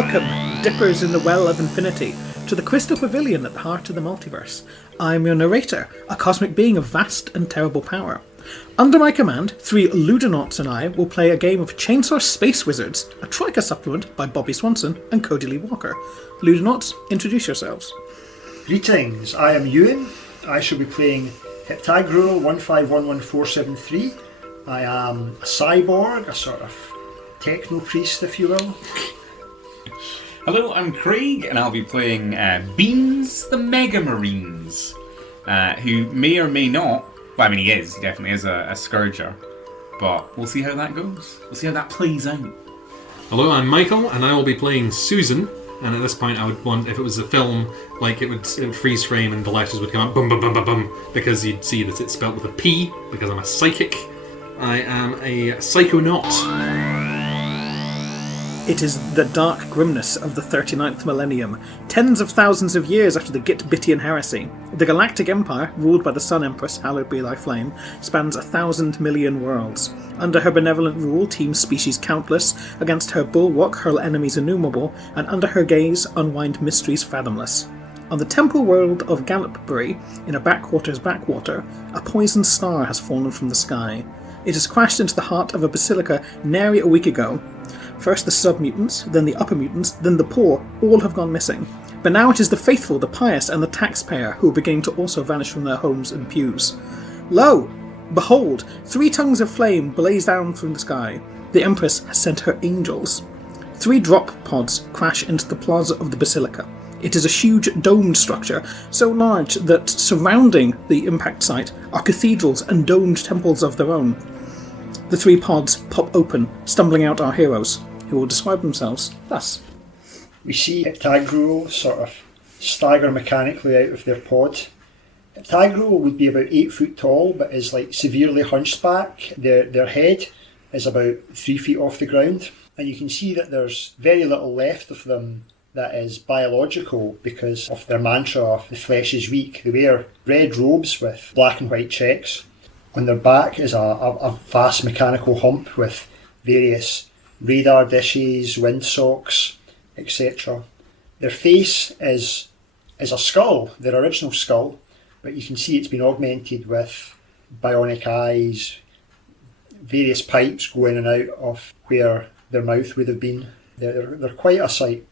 Welcome, dippers in the well of infinity, to the Crystal Pavilion at the heart of the multiverse. I'm your narrator, a cosmic being of vast and terrible power. Under my command, 3 Ludonauts and I will play a game of Chainsaw Space Wizards, a Troika supplement by Bobby Swanson and Cody Lee Walker. Ludonauts, introduce yourselves. Greetings, I am Ewan. I shall be playing Heptagruel 1511473. I am a cyborg, a sort of techno-priest, if you will. Hello, I'm Craig, and I'll be playing Beans the Mega Marines, who may or may not, well, I mean, he definitely is a Scourger, but we'll see how that goes. We'll see how that plays out. Hello, I'm Michael, and I will be playing Susan, and at this point I would want, if it was a film, like it would freeze frame and the letters would come up, bum bum bum bum bum, because you'd see that it's spelled with a P, because I'm a psychic. I am a psychonaut. It is the dark grimness of the 39th millennium, tens of thousands of years after the Git-Bitian heresy. The Galactic Empire, ruled by the Sun Empress, hallowed be thy flame, spans 1,000 million worlds. Under her benevolent rule, teem species countless, against her bulwark hurl enemies innumerable, and under her gaze unwind mysteries fathomless. On the temple world of Gallopbury, in a backwater's backwater, a poisoned star has fallen from the sky. It has crashed into the heart of a basilica nary a week ago. First the sub-mutants, then the upper mutants, then the poor, all have gone missing. But now it is the faithful, the pious, and the taxpayer who are beginning to also vanish from their homes and pews. Lo! Behold! 3 tongues of flame blaze down from the sky. The Empress has sent her angels. 3 drop pods crash into the plaza of the basilica. It is a huge domed structure, so large that surrounding the impact site are cathedrals and domed temples of their own. The 3 pods pop open, stumbling out our heroes, who will describe themselves thus. We see Heptagruel sort of stagger mechanically out of their pod. Heptagruel would be about 8 foot tall, but is like severely hunched back. Their head is about 3 feet off the ground, and you can see that there's very little left of them that is biological because of their mantra of the flesh is weak. They wear red robes with black and white checks. On their back is a vast mechanical hump with various radar dishes, windsocks, etc. Their face is a skull, their original skull, but you can see it's been augmented with bionic eyes, various pipes go in and out of where their mouth would have been. They're quite a sight.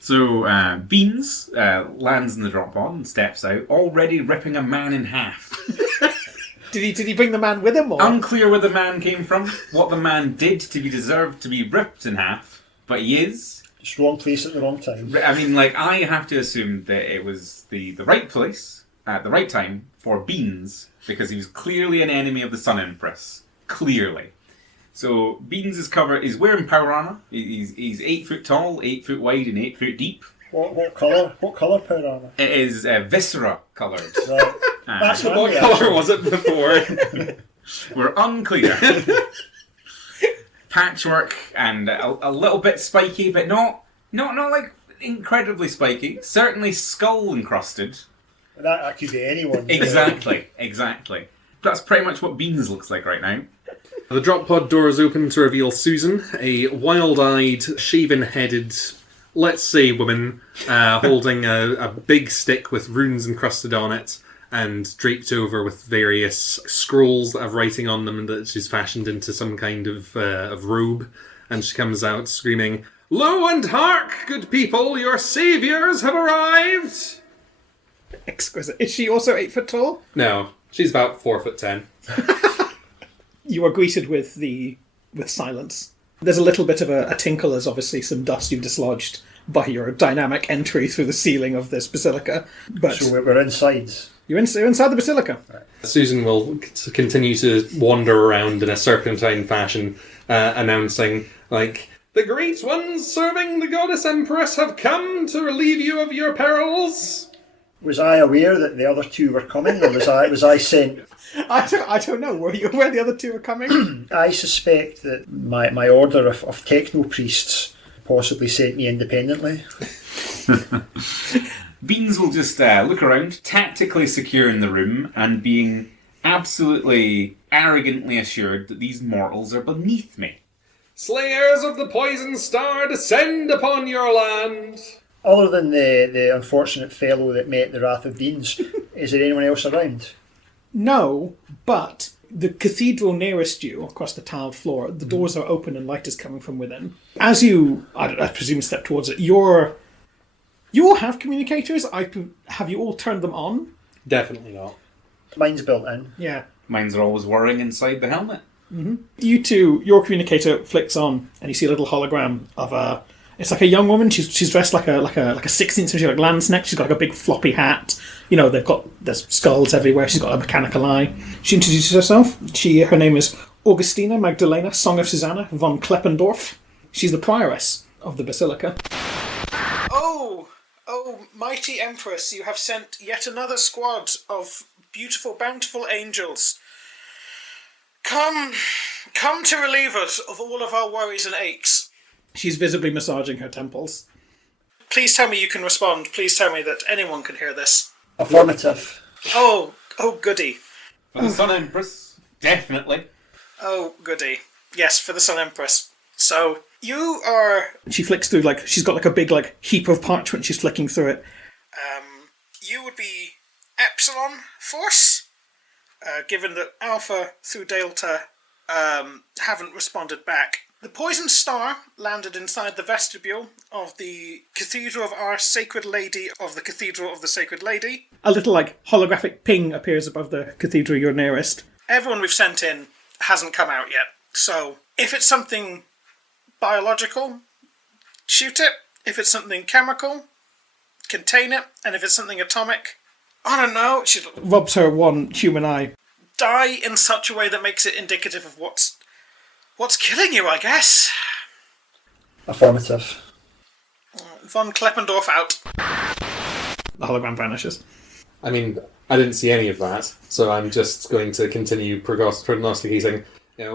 So, Beans lands in the drop pod and steps out, already ripping a man in half. Did he bring the man with him, or? Unclear where the man came from, what the man did to be deserved to be ripped in half, but he is. Just wrong place at the wrong time. I mean, I have to assume that it was the right place at the right time for Beans, because he was clearly an enemy of the Sun Empress. Clearly. So, Beans is wearing power armor. He's 8 foot tall, 8 foot wide, and 8 foot deep. What colour? What colour power armor? It is viscera coloured. Right. That's what colour was it before? We're unclear. Patchwork and a little bit spiky, but not like incredibly spiky. Certainly skull encrusted. That could be anyone. Exactly. That's pretty much what Beans looks like right now. The drop pod doors open to reveal Susan, a wild-eyed, shaven-headed, let's say woman, holding a big stick with runes encrusted on it and draped over with various scrolls that have writing on them and that she's fashioned into some kind of robe. And she comes out screaming, "Lo and hark, good people, your saviours have arrived!" Exquisite. Is she also 8 foot tall? No, she's about 4'10". You are greeted with silence. There's a little bit of a tinkle as obviously some dust you've dislodged by your dynamic entry through the ceiling of this basilica. But so we're inside. You're inside the basilica. Right. Susan will continue to wander around in a serpentine fashion, announcing, like, "The great ones serving the goddess Empress have come to relieve you of your perils." Was I aware that the other 2 were coming, or was I sent? I don't know. Were you aware the other 2 were coming? I suspect that my order of techno-priests possibly sent me independently. Beans will just look around, tactically secure in the room, and being absolutely arrogantly assured that these mortals are beneath me. Slayers of the poison star, descend upon your land. Other than the unfortunate fellow that met the Wrath of Deans, is there anyone else around? No, but the cathedral nearest you, across the tiled floor, the doors are open and light is coming from within. As you, I presume, step towards it, you all have communicators. Have you all turned them on? Definitely not. Mine's built in. Yeah. Mines are always whirring inside the helmet. You two, your communicator flicks on, and you see a little hologram of it's like a young woman. She's dressed like a 16th century like landsneck. She's got like a big floppy hat. You know, there's skulls everywhere. She's got a mechanical eye. She introduces herself. Her name is Augustina Magdalena Song of Susanna von Kleppendorf. She's the prioress of the basilica. Oh, mighty Empress, you have sent yet another squad of beautiful, bountiful angels. Come to relieve us of all of our worries and aches. She's visibly massaging her temples. Please tell me you can respond. Please tell me that anyone can hear this. Affirmative. Oh, goody. For the Sun Empress, definitely. Oh, goody. Yes, for the Sun Empress. So, you are... She flicks through, she's got a big, heap of parchment. She's flicking through it. You would be Epsilon Force, given that Alpha through Delta haven't responded back. The Poison Star landed inside the vestibule of the Cathedral of Our Sacred Lady of the Cathedral of the Sacred Lady. A little, holographic ping appears above the cathedral you're nearest. Everyone we've sent in hasn't come out yet. So, if it's something biological, shoot it. If it's something chemical, contain it. And if it's something atomic, I don't know. She rubs her one human eye. Die in such a way that makes it indicative of what's killing you, I guess. Affirmative. Von Kleppendorf out. The hologram vanishes. I mean, I didn't see any of that, so I'm just going to continue prognosticating.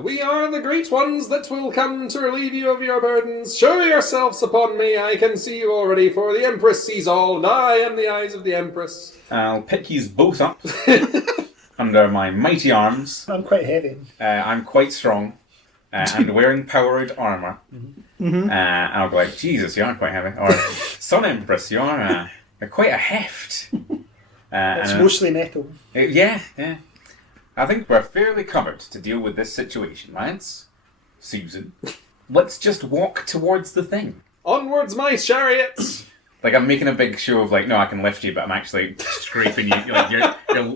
We are the great ones that will come to relieve you of your burdens. Show yourselves upon me, I can see you already, for the Empress sees all, and I am the eyes of the Empress. I'll pick yous both up under my mighty arms. I'm quite heavy. I'm quite strong. And wearing powered armour. And I'll go Jesus, you are quite heavy. Or, Sun Empress, you're quite a heft. It's mostly metal. Yeah. I think we're fairly covered to deal with this situation, lads. Susan, let's just walk towards the thing. Onwards, my chariots! I'm making a big show of no, I can lift you, but I'm actually scraping you.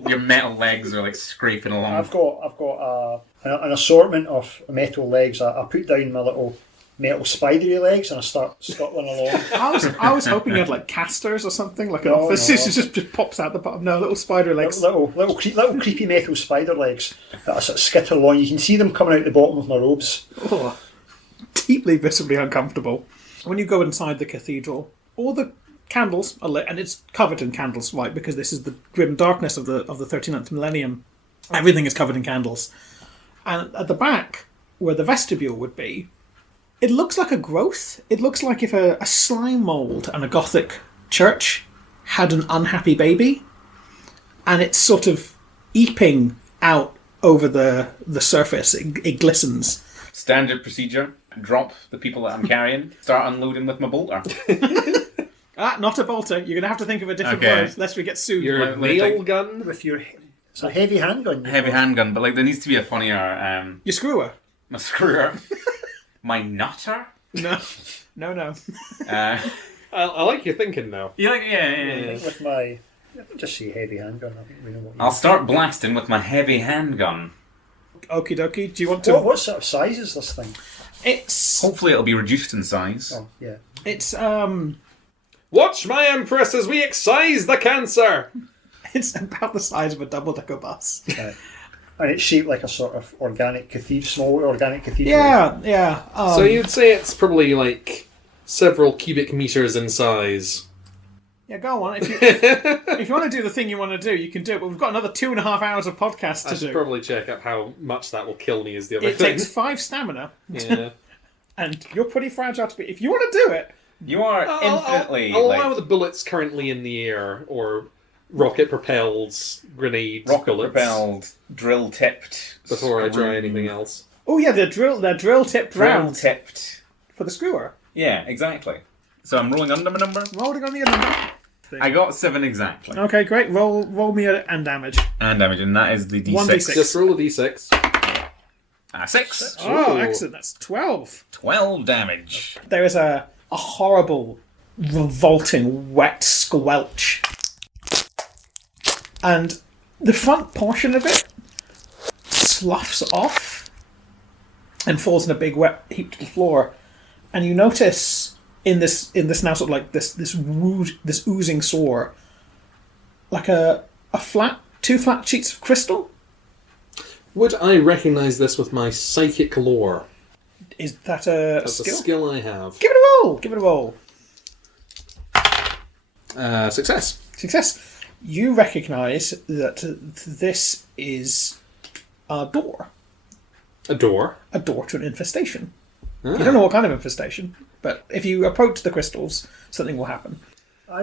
Your metal legs are scraping along. I've got an assortment of metal legs. I put down my little metal spidery legs and I start scuttling along. I was hoping you had casters or something, an office. It just pops out the bottom. No, little spider legs. Little creepy metal spider legs that I sort of skitter along. You can see them coming out the bottom of my robes. Oh, deeply, visibly uncomfortable. When you go inside the cathedral, all the candles are lit, and it's covered in candles, right? Because this is the grim darkness of the 39th millennium. Everything is covered in candles. And at the back, where the vestibule would be, it looks like a growth. It looks like if a slime mould and a Gothic church had an unhappy baby, and it's sort of eeping out over the surface. It glistens. Standard procedure. Drop the people that I'm carrying. Start unloading with my bolter. Not a bolter. You're going to have to think of a different word, lest we get sued. Your nail gun? With your... It's a heavy handgun. Heavy handgun, but there needs to be a funnier... Your screwer. My screwer. My nutter? No. I like your thinking now. Yeah. With my... Just say heavy handgun. I think we know what I'll start blasting with my heavy handgun. Okie dokie. Do you want to... What sort of size is this thing? It's... Hopefully it'll be reduced in size. Oh, yeah. It's, Watch my Empress as we excise the cancer! It's about the size of a double-decker bus. And it's shaped like a sort of organic cathedral, small organic cathedral. Yeah. So you'd say it's probably several cubic meters in size. Yeah, go on. If you want to do the thing you want to do, you can do it. But we've got another 2.5 hours of podcast to do. I should probably check up how much that will kill me is the other thing. It takes 5 stamina. Yeah. And you're pretty fragile to be... If you want to do it... You are infinitely... I'll allow the bullets currently in the air, or rocket-propelled grenade bullets. Rocket-propelled, drill-tipped... Before I try anything else. Oh yeah, they're drill tipped round tipped. for the screwer. Yeah, exactly. So I'm rolling under my number. Rolling on the other number. I got 7 exactly. Okay, great. Roll me and damage. And damage, and that is the D6. 1d6. Just roll a d6. 6. Oh, Ooh. excellent. That's 12. 12 damage. There is a horrible, revolting, wet squelch. And the front portion of it sloughs off and falls in a big wet heap to the floor. And you notice in this now sort of like this oozing sore, like two flat sheets of crystal. Would I recognise this with my psychic lore? Is that a That's skill? a skill I have. Give it a roll. Give it a roll. Success. Success. You recognise that this is a door. A door. A door to an infestation. Ah. You don't know what kind of infestation, but if you approach the crystals, something will happen.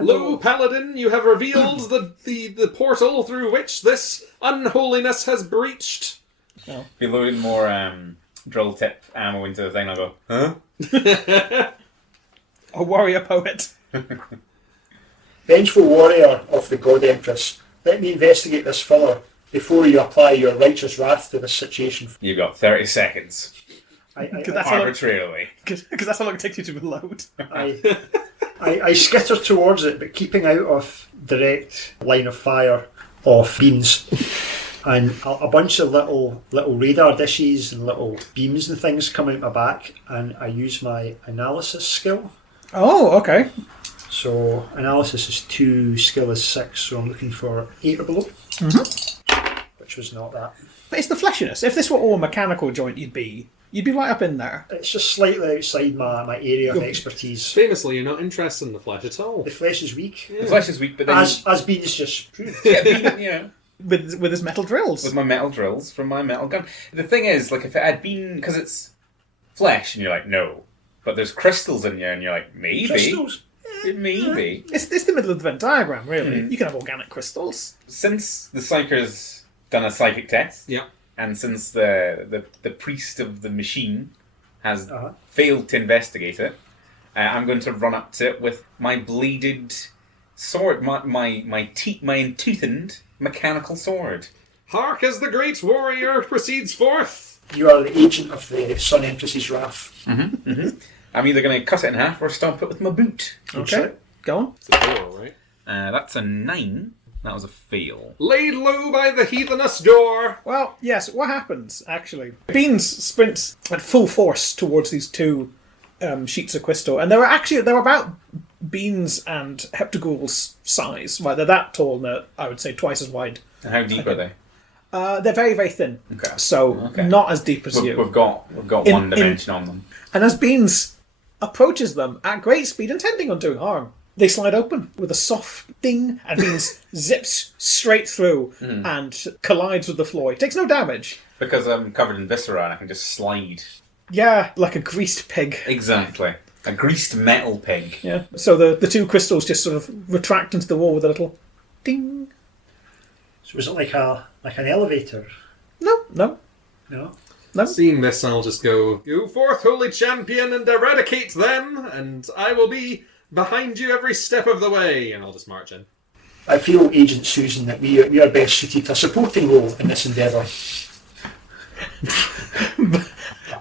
Lo, Paladin, you have revealed the portal through which this unholiness has breached. Be loading more drill tip ammo into the thing, I'll go, huh? A warrior poet. Vengeful warrior of the God Empress, let me investigate this further before you apply your righteous wrath to this situation. You've got 30 seconds. That's how long- Arbitrarily. Because that's how long it takes you to reload. I skitter towards it, but keeping out of direct line of fire of beams. And a bunch of little radar dishes and little beams and things come out my back, and I use my analysis skill. Oh, okay. So analysis is 2, skill is 6, so I'm looking for 8 or below. Which was not that. But it's the fleshiness. If this were all a mechanical joint, you'd be right up in there. It's just slightly outside my area of expertise. Famously, you're not interested in the flesh at all. The flesh is weak. The flesh is weak, but then... As Beans just proved. yeah, you know, With his metal drills. with my metal drills from my metal gun. The thing is, like, if it had been... Because it's flesh, and you're like, no. But there's crystals in you, and you're like, maybe. Crystals. Maybe. It's the middle of the Venn diagram, really. You can have organic crystals. Since the Psyker's done a psychic test, Yeah. and since the priest of the machine has Uh-huh. failed to investigate it, I'm going to run up to it with my bladed sword, my entoothed mechanical sword. Hark as the great warrior proceeds forth! You are the agent of the Sun Empress's wrath. I'm either going to cut it in half or stomp it with my boot. Okay, go on. It's a door, right? That's a 9. That was a fail. Laid low by the heathenous door! Well, yes, what happens, actually? Beans sprints at full force towards these two sheets of crystal, and they're about Beans and Heptagul's size. Right, they're that tall, and they're, I would say, twice as wide. And how deep are they? They're very, very thin, Okay. so Okay. not as deep as you. We've got one dimension on them. And as Beans approaches them at great speed, intending on doing harm, they slide open with a soft ding, and Beans zips straight through and collides with the floor. He takes no damage. Because I'm covered in viscera and I can just slide. Yeah, like a greased pig. Exactly. A greased metal pig. Yeah. So the two crystals just sort of retract into the wall with a little ding. So was it like an elevator? No. No. Seeing this, I'll just go forth, holy champion, and eradicate them, and I will be behind you every step of the way, and I'll just march in. I feel, Agent Susan, that we are best suited to a supporting role in this endeavour.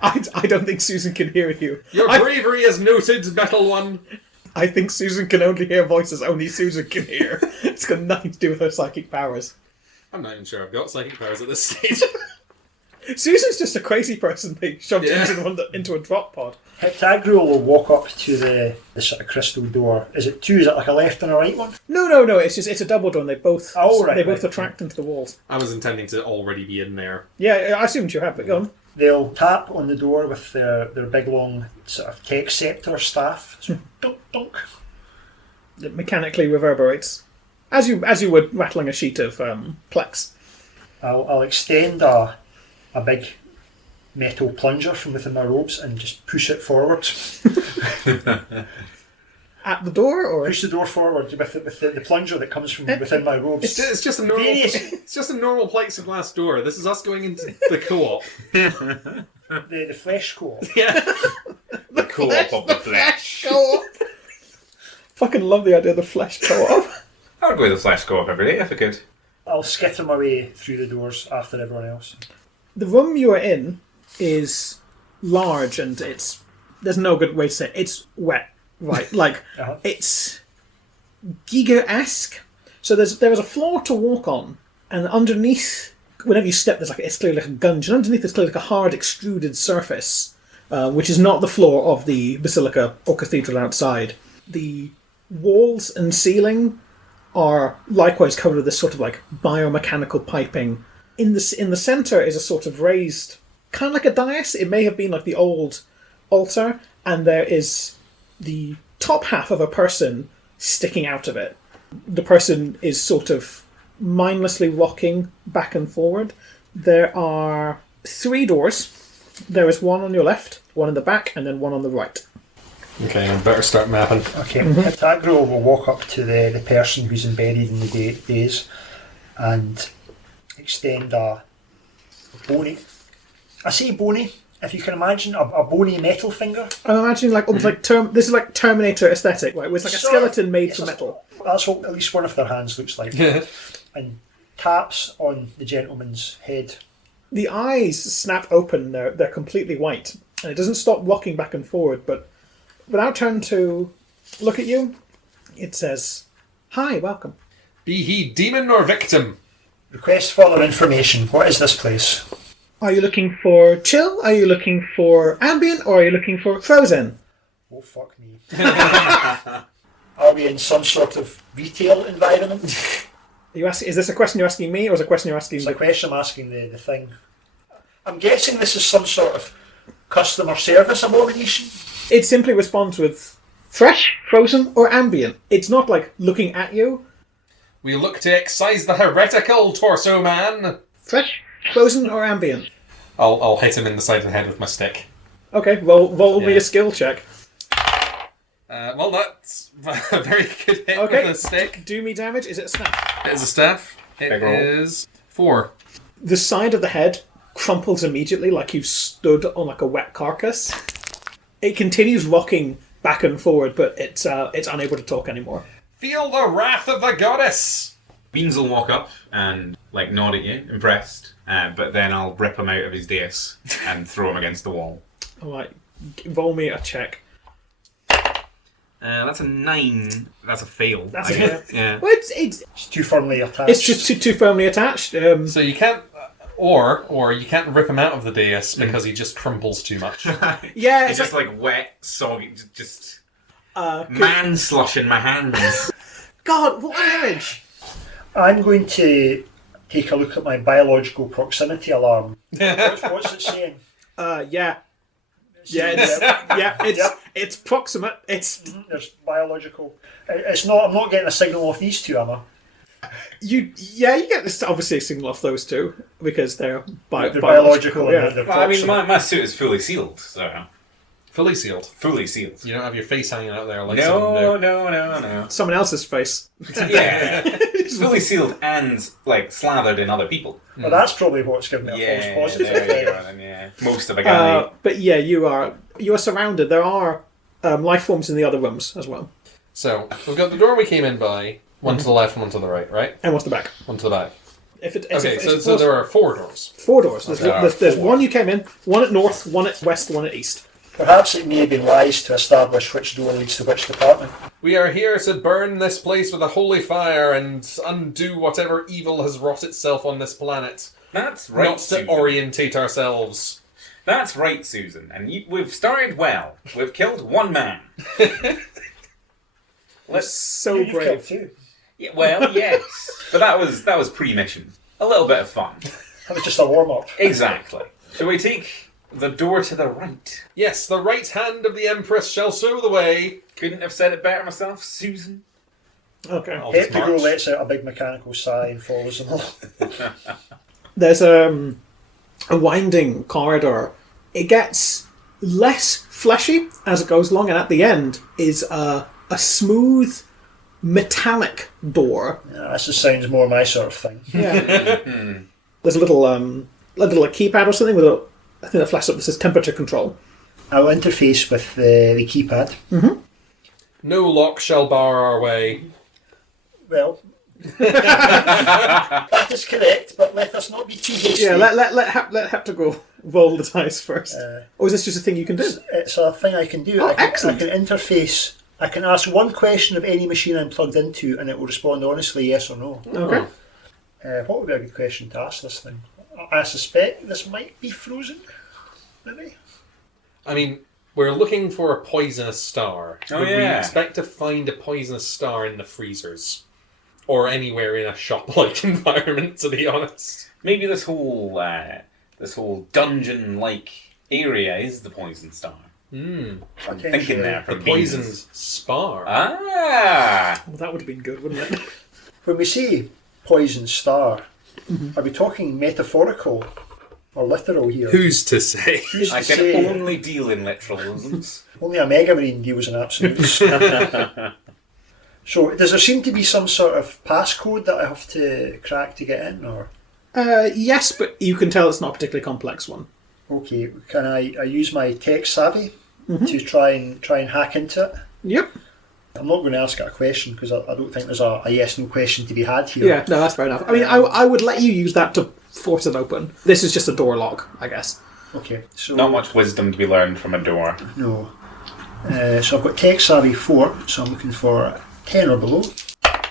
I don't think Susan can hear you. Your bravery is noted, Metal One. I think Susan can only hear voices only Susan can hear. It's got nothing to do with her psychic powers. I'm not even sure I've got psychic powers at this stage. Susan's just a crazy person they shoved Yeah. into a drop pod. Heptagruel will walk up to the sort of crystal door. Is it 2? Is it like a left and a right one? No. It's a double door, and they both Right. attract into the walls. I was intending to already be in there. Yeah, I assumed you have, but go on. They'll tap on the door with their big long sort of tech scepter staff. So, dunk, dunk. It mechanically reverberates as you would rattling a sheet of plex. I'll extend a big metal plunger from within my robes and just push it forward. At the door, or Push the door forward with the plunger that comes from within my robes. It's just a normal. Various- It's just a normal plexiglass door. This is us going into the co-op. The flesh co-op. Yeah. The co-op of the flesh. Co-op. Fucking love the idea of the flesh co-op. I would go with the flesh co-op every day if I could. I'll skitter my way through the doors after everyone else. The room you are in is large and there's no good way to say it. It's wet, right? Like, it's Giga-esque. So there is a floor to walk on, and underneath, whenever you step, it's clearly like a gungeon. Underneath, it's clearly like a hard extruded surface, which is not the floor of the basilica or cathedral outside. The walls and ceiling are likewise covered with this sort of like biomechanical piping. In the centre is a sort of raised, kind of like a dais. It may have been like the old altar, and there is the top half of a person sticking out of it. The person is sort of mindlessly rocking back and forward. There are 3 doors. There is one on your left, one in the back, and then one on the right. Okay, I better start mapping. Okay, Tagro will walk up to the person who's embedded in the daze and extend a bony. I say bony, if you can imagine a bony metal finger. I'm imagining like almost like this is like Terminator aesthetic, right? With like a skeleton made from metal. That's what at least one of their hands looks like. And taps on the gentleman's head. The eyes snap open, they're completely white. And it doesn't stop rocking back and forward, but without turning to look at you, it says, "Hi, welcome." Be he demon or victim? Request further information. What is this place? Are you looking for chill? Are you looking for ambient? Or are you looking for frozen? Oh, fuck me. Are we in some sort of retail environment? Is this a question you're asking me, or is it a question you're asking It's a question I'm asking the thing. I'm guessing this is some sort of customer service abomination. It simply responds with fresh, frozen, or ambient. It's not like looking at you. We look to excise the heretical, torso man. Fresh, frozen, or ambient? I'll hit him in the side of the head with my stick. Okay, roll me a skill check. Well, that's a very good hit Okay, with a stick. do me damage. Is it a staff? It is a staff. It Big roll. is 4. The side of the head crumples immediately like you've stood on like a wet carcass. It continues rocking back and forward, but it's unable to talk anymore. Feel the wrath of the goddess! Beans will walk up and like nod at you, impressed, but then I'll rip him out of his dais and throw him against the wall. Alright, roll me a check. That's a 9. That's a fail. That's a hit. Yeah. Well, it's It's too firmly attached. it's just too firmly attached. So you can't... Or you can't rip him out of the dais because he just crumples too much. Yeah, It's it's just like wet, soggy, just like, man slush in my hands. God, what an image! I'm going to take a look at my biological proximity alarm. What's it saying? Yeah, Yep. it's proximate. It's There's biological. It's not. I'm not getting a signal off these two, am I? you get this obviously a signal off those two because they're biological. Yeah. And they're Well, I mean, proximate. my suit is fully sealed, so Fully sealed. fully sealed. You don't have your face hanging out there like some No. Someone else's face. Yeah, it's fully sealed and like slathered in other people. Well, that's probably what's giving me a Yeah, false positive. there you go. Then, yeah, most of a guy. But yeah, you are surrounded. There are life forms in the other rooms as well. So, we've got the door we came in by, one to the left and one to the right, right? And what's the back? One to the back. Okay, So there are 4 doors. 4 doors. Okay. There's one you came in, one at north, one at west, one at east. Perhaps it may have been wise to establish which door leads to which department. We are here to burn this place with a holy fire and undo whatever evil has wrought itself on this planet. That's right, Not to Susan. orientate ourselves. That's right, Susan. And we've started well. We've killed one man. Let's. So You've killed brave. two. Yeah, well, yes, but that was pre-mission. A little bit of fun. That was just a warm up. Exactly. Shall we take the door to the right? Yes, the right hand of the Empress shall show the way. Couldn't have said it better myself, Susan. Okay. I'll just Heptago march. lets out a big mechanical sigh and follows them along. There's a winding corridor. It gets less fleshy as it goes along, and at the end is a smooth metallic door. Yeah, this just sounds more my sort of thing. Yeah. There's a little keypad or something with I think that flashed up that says temperature control. I'll interface with the keypad. No lock shall bar our way. Well, that is correct, but let us not be too hasty. Yeah, let Hector go roll the dice first. Or is this just a thing you can do? It's a thing I can do. Oh, I excellent. can interface. I can ask one question of any machine I'm plugged into, and it will respond honestly, yes or no. Okay. What would be a good question to ask this thing? I suspect this might be frozen, maybe? I mean, we're looking for a poisonous star. Oh, Would we yeah. expect to find a poisonous star in the freezers? Or anywhere in a shop-like environment, to be honest? Maybe this whole dungeon-like area is the poison star. I'm thinking there for The poisoned spar. Ah! Well, that would have been good, wouldn't it? When we say poison star, are we talking metaphorical or literal here? Who's to say? Who's to I can say? only deal in literalisms. Only a Mega Marine deals in absolutes. So, does there seem to be some sort of passcode that I have to crack to get in, or? Yes, but you can tell it's not a particularly complex one. Okay, can I use my tech savvy to try and hack into it? Yep. I'm not going to ask it a question because I don't think there's a yes/no question to be had here. Yeah, no, that's fair enough. I mean, I would let you use that to force it open. This is just a door lock, I guess. Okay, so Not much wisdom to be learned from a door. no. So I've got tech savvy 4, so I'm looking for 10 or below,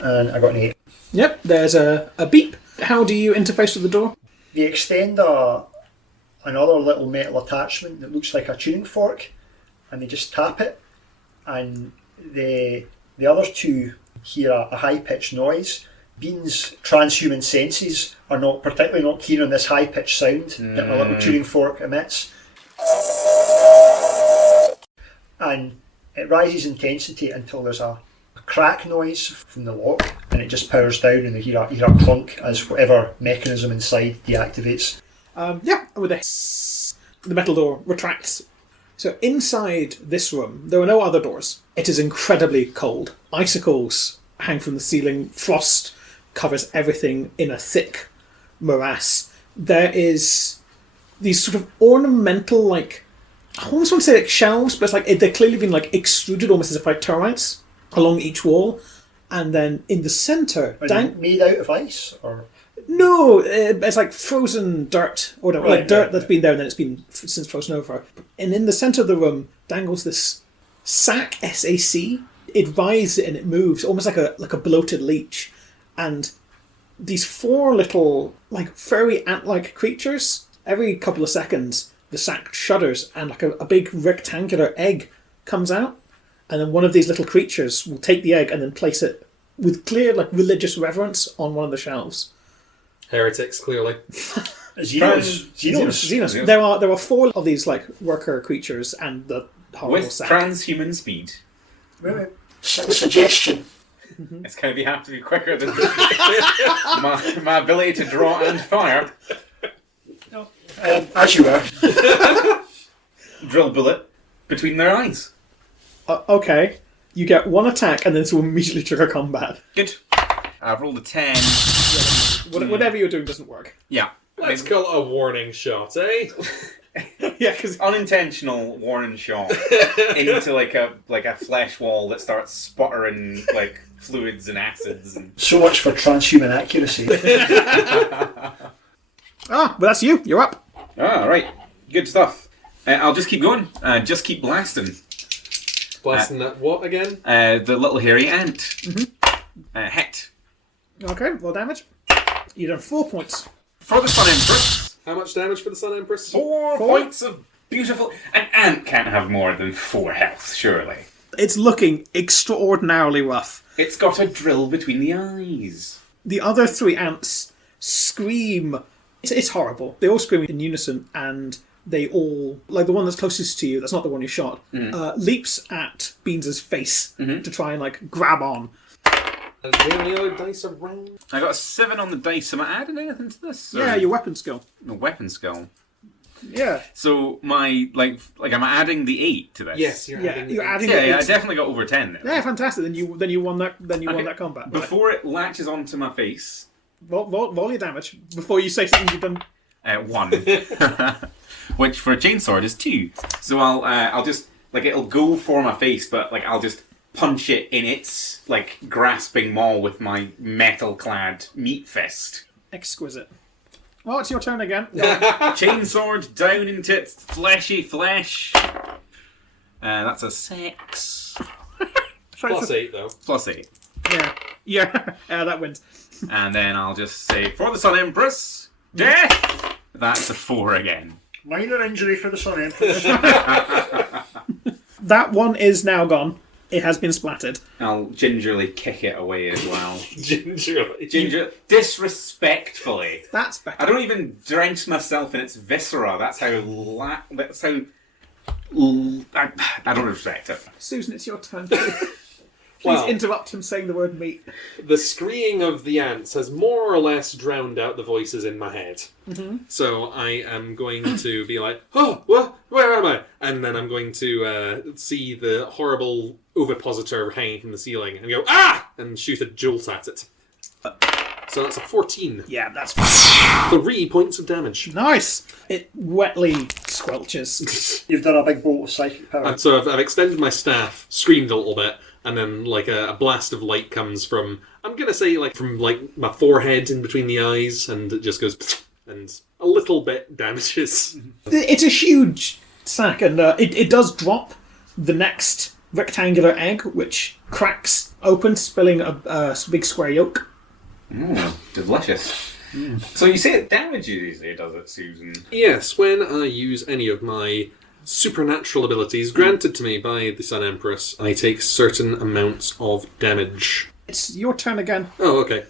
and I got an 8. Yep, there's a beep. How do you interface with the door? They extend another little metal attachment that looks like a tuning fork, and they just tap it, and the other two hear a high-pitched noise. Bean's transhuman senses are particularly not keen on this high-pitched sound that my little tuning fork emits. And it rises intensity until there's a crack noise from the lock, and it just powers down, and they hear a clunk as whatever mechanism inside deactivates. Yeah, with this, the metal door retracts. So inside this room, there are no other doors. It is incredibly cold. Icicles hang from the ceiling. Frost covers everything in a thick morass. There is these sort of ornamental, like, I almost want to say like shelves, but it's like they're clearly been like extruded almost as if by termites along each wall. And then in the centre, Are they made out of ice, or? no, it's like frozen dirt, or whatever, like dirt that's right. been there and then it's been since frozen over. And in the centre of the room dangles this sack SAC. It rises and it moves, almost like a bloated leech. And these 4 little, like, furry ant-like creatures, every couple of seconds, the sack shudders and like a big rectangular egg comes out. And then one of these little creatures will take the egg and then place it with clear, like, religious reverence on one of the shelves. Heretics, clearly. Xenos. There are 4 of these, like, worker creatures and the horrible With sack. transhuman speed. Wait. Suggestion. It's going to have to be quicker than my ability to draw and fire. As you were. Drill bullet between their eyes. Okay, you get 1 attack and then this will immediately trigger combat. Good. I've rolled a 10. Whatever you're doing doesn't work. Yeah. Let's call it a warning shot, eh? Yeah, because Unintentional warning shot into like a flesh wall that starts sputtering like fluids and acids. And... So much for transhuman accuracy. but that's you. You're up. Ah, right. Good stuff. I'll just keep going. Just keep blasting. Blasting that what again? The little hairy ant. Hit. Okay, roll damage. You done 4 points. For the Sun Empress. How much damage for the Sun Empress? 4 points of beautiful... An ant can't have more than 4 health, surely. It's looking extraordinarily rough. It's got a drill between the eyes. The other 3 ants scream. It's horrible. They all scream in unison, and they all, like the one that's closest to you, that's not the one you shot, leaps at Beans' face to try and like grab on. And do you have any other dice around? I got a 7 on the dice. Am I adding anything to this? Yeah, your weapon skill. The weapon skill. Yeah. So my like am I adding the 8 to this? Yes, you're adding. Yeah, I definitely got over 10 then. Yeah, fantastic. Then you won that. Then you won that combat. Before it latches onto my face. Roll your damage before you say something you've done. 1. which for a chainsword is 2. So I'll just like it'll go for my face, but like I'll just punch it in its like grasping maw with my metal-clad meat fist. Exquisite. Well, it's your turn again. Chainsword down into its fleshy flesh. That's a 6. Plus 8, though. Plus 8. Yeah, that wins. And then I'll just say, for the Sun Empress, death! That's a 4 again. Minor injury for the Sun Empress. That one is now gone. It has been splattered. I'll gingerly kick it away as well. Gingerly. Disrespectfully. That's better. I don't even drench myself in its viscera. That's how... I don't respect it. Susan, it's your turn. Please Well, interrupt him saying the word meat. the screeing of the ants has more or less drowned out the voices in my head. Mm-hmm. So I am going to be like, oh, what? Where am I? And then I'm going to see the horrible ovipositor hanging from the ceiling and go, ah! And shoot a jolt at it. So that's a 14. Yeah, that's fine. 3 points of damage. Nice! It wetly squelches. You've done a big bolt of psychic power. And so I've extended my staff, screamed a little bit, and then like a blast of light comes from, I'm going to say like from like my forehead in between the eyes, and it just goes, and a little bit damages. It's a huge sack, and it does drop the next rectangular egg, which cracks open, spilling a big square yolk. Delicious. So you say it damages you, does it, Susan? Yes, when I use any of my supernatural abilities granted to me by the Sun Empress, I take certain amounts of damage. It's your turn again. Oh, okay.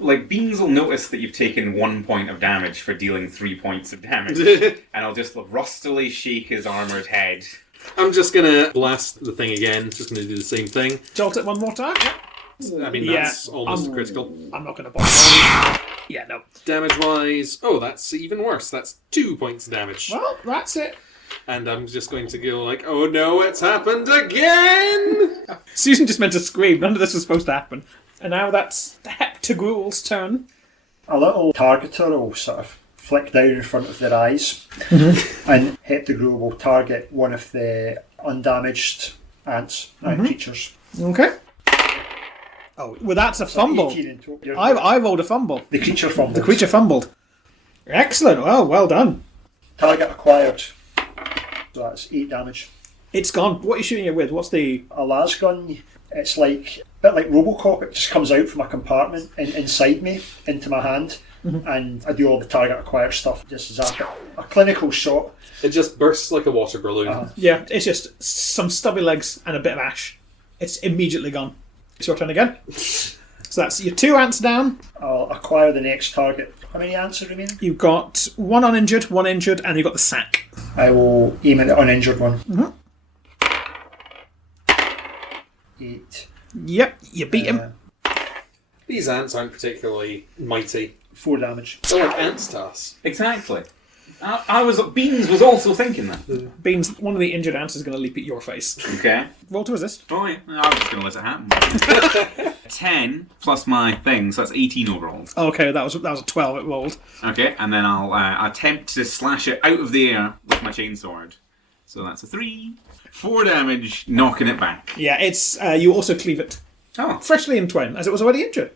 Like, Beans will notice that you've taken 1 point of damage for dealing 3 points of damage. And I'll just rustily shake his armoured head. I'm just gonna blast the thing again, just gonna do the same thing. Jolt it one more time. I mean, that's almost critical. I'm not going to bother. Yeah, no. Damage-wise, oh, that's even worse. That's 2 points of damage. Well, that's it. And I'm just going to go like, oh no, it's happened again! Susan just meant to scream. None of this was supposed to happen. And now that's Heptagruel's turn. A little targeter will sort of flick down in front of their eyes, and Heptagruel will target one of the undamaged ants and creatures. Okay. Oh, well, that's a fumble. 18 in total. I rolled a fumble. The creature fumbled. The creature fumbled. Excellent. Well done. Target acquired. So that's 8 damage. It's gone. What are you shooting it with? What's the... A las gun, it's like a bit like Robocop. It just comes out from a compartment inside me into my hand, and I do all the target acquired stuff. Just zap it. A clinical shot. It just bursts like a water balloon. Yeah, it's just some stubby legs and a bit of ash. It's immediately gone. It's your turn again. So that's your 2 ants down. I'll acquire the next target. How many ants are remaining? You've got 1 uninjured, 1 injured, and you've got the sack. I will aim at the uninjured one. 8. Yep, you beat him. These ants aren't particularly mighty. 4 damage. They're like ants to us. Exactly. Beans was also thinking that. Beans, one of the injured ants is going to leap at your face. Okay. Roll to resist. Oh, yeah. I was just going to let it happen. 10 plus my thing, so that's 18 overall. Okay, that was a 12 it rolled. Okay, and then I'll attempt to slash it out of the air with my chainsword. So that's a 3. 4 damage, knocking it back. Yeah, it's you also cleave it. Oh. Freshly in twain, as it was already injured.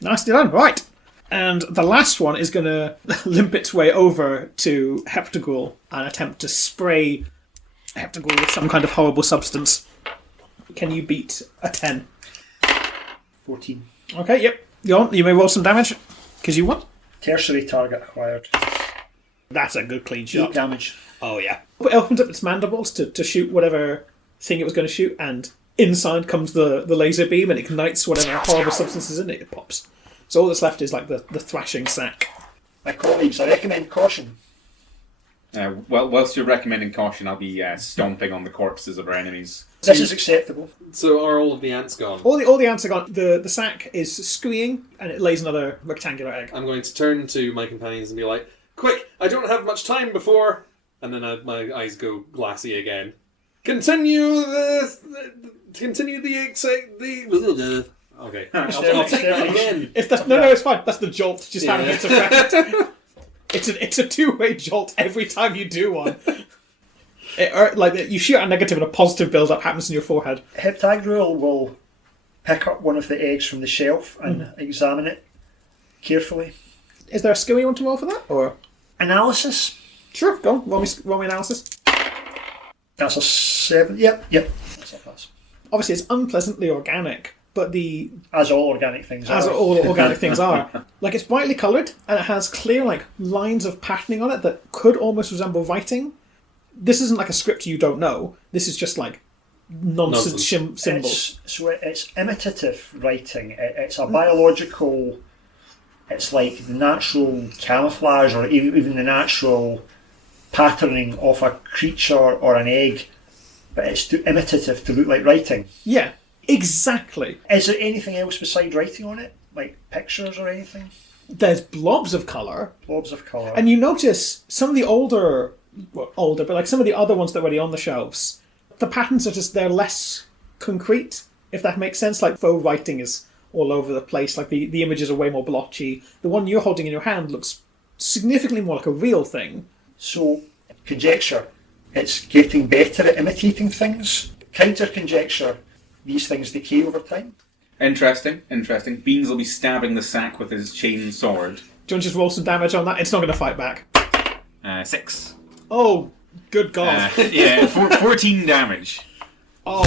Nicely done. Right. And the last one is going to limp its way over to Heptagruel and attempt to spray Heptagruel with some kind of horrible substance. Can you beat a 10? 14. Okay, yep. Go on. You may roll some damage, because you won. Tertiary target acquired. That's a good clean 8 shot. damage. Oh, yeah. It opens up its mandibles to shoot whatever thing it was going to shoot, and inside comes the laser beam, and it ignites whatever horrible substance is in it. It pops. So all that's left is like the thrashing sack. My colleagues, I recommend caution. Well, whilst you're recommending caution, I'll be stomping on the corpses of our enemies. This is acceptable. So are all of the ants gone? All the ants are gone. The sack is screeing, and it lays another rectangular egg. I'm going to turn to my companions and be like, quick, I don't have much time before... And then my eyes go glassy again. Continue the Okay. I'll take that again. If that's, no, it's fine. That's the jolt just having its effect. It's a two-way jolt every time you do one. Like you shoot a negative and a positive build-up happens in your forehead. Heptagruel will pick up one of the eggs from the shelf and examine it carefully. Is there a skill you want to roll for that? Or Analysis. sure, go on. Roll me analysis. That's a 7. Yep. That's a pass. Obviously, it's unpleasantly organic, but As all organic things are. as all organic things are, like it's brightly coloured and it has clear like lines of patterning on it that could almost resemble writing. This isn't like a script you don't know. This is just like nonsense. Symbols. It's imitative writing. It's a biological. It's like the natural camouflage or even the natural patterning of a creature or an egg, but it's too imitative to look like writing. Yeah, exactly. Is there anything else besides writing on it? Like pictures or anything? There's blobs of colour. Blobs of colour. And you notice some of the older, but like some of the other ones that are already on the shelves, the patterns are they're less concrete, if that makes sense. Like faux writing is all over the place. Like the images are way more blotchy. The one you're holding in your hand looks significantly more like a real thing. So, conjecture. It's getting better at imitating things. Counter conjecture. These things decay over time. Interesting. Beans will be stabbing the sack with his chain sword. Do you want to just roll some damage on that? It's not going to fight back. 6. Oh, good God. 14 damage. Oh.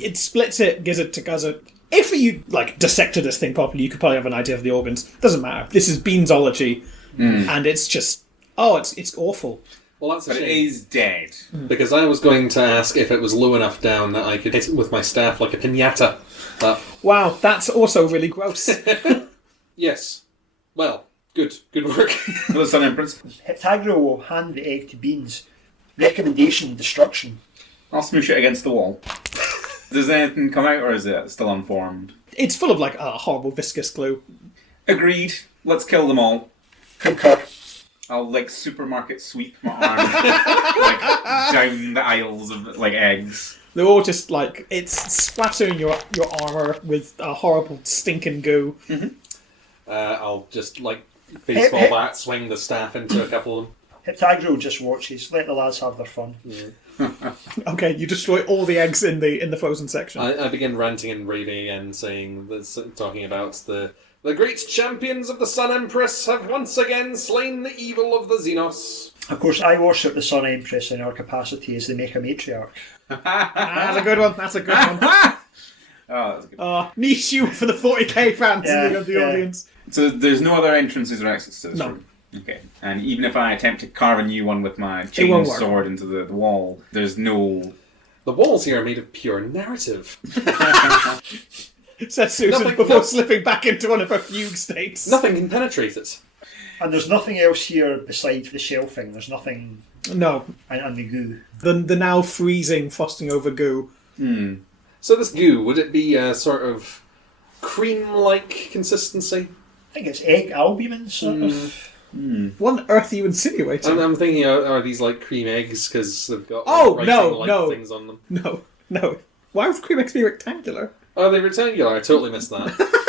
It splits it, gizzard to guzzard. If you dissected this thing properly, you could probably have an idea of the organs. Doesn't matter. This is beansology, and it's just it's awful. Well, that's a But it shame. is dead. Because I was going to ask if it was low enough down that I could hit it with my staff like a piñata. But Wow, that's also really gross. yes. Well, good work. For the Sun Empress. Heptagruel will hand the egg to Beans. Recommendation: destruction. I'll smoosh it against the wall. Does anything come out, or is it still unformed? It's full of horrible viscous glue. Agreed. Let's kill them all. Concur. I'll supermarket sweep my arm down the aisles of eggs. They're all just it's splattering your armour with a horrible stinking goo. I'll just baseball bat swing the staff into a couple of them. Heptagruel just watches. Let the lads have their fun. Okay, you destroy all the eggs in the frozen section. I begin ranting and raving again, talking about the great champions of the Sun Empress have once again slain the evil of the Xenos. Of course, I worship the Sun Empress in our capacity as the Mecha Matriarch. That's a good one. Oh, that was good. Niche you for the 40k fans of the audience. So there's no other entrances or exits to this No. room? Okay. And even if I attempt to carve a new one with my won't chain work. sword into the wall, there's no... The walls here are made of pure narrative. Says Susan Nothing- before no- slipping back into one of her fugue states. Nothing can penetrate it. And there's nothing else here besides the shelving. There's nothing... No. And the goo. The now freezing, frosting over goo. So this goo, would it be a sort of cream-like consistency? I think it's egg albumin, sort of. What on earth are you insinuating? I'm thinking, are these cream eggs because they've got no. things on them? No. Why would cream eggs be rectangular? Oh, they're rectangular. I totally missed that.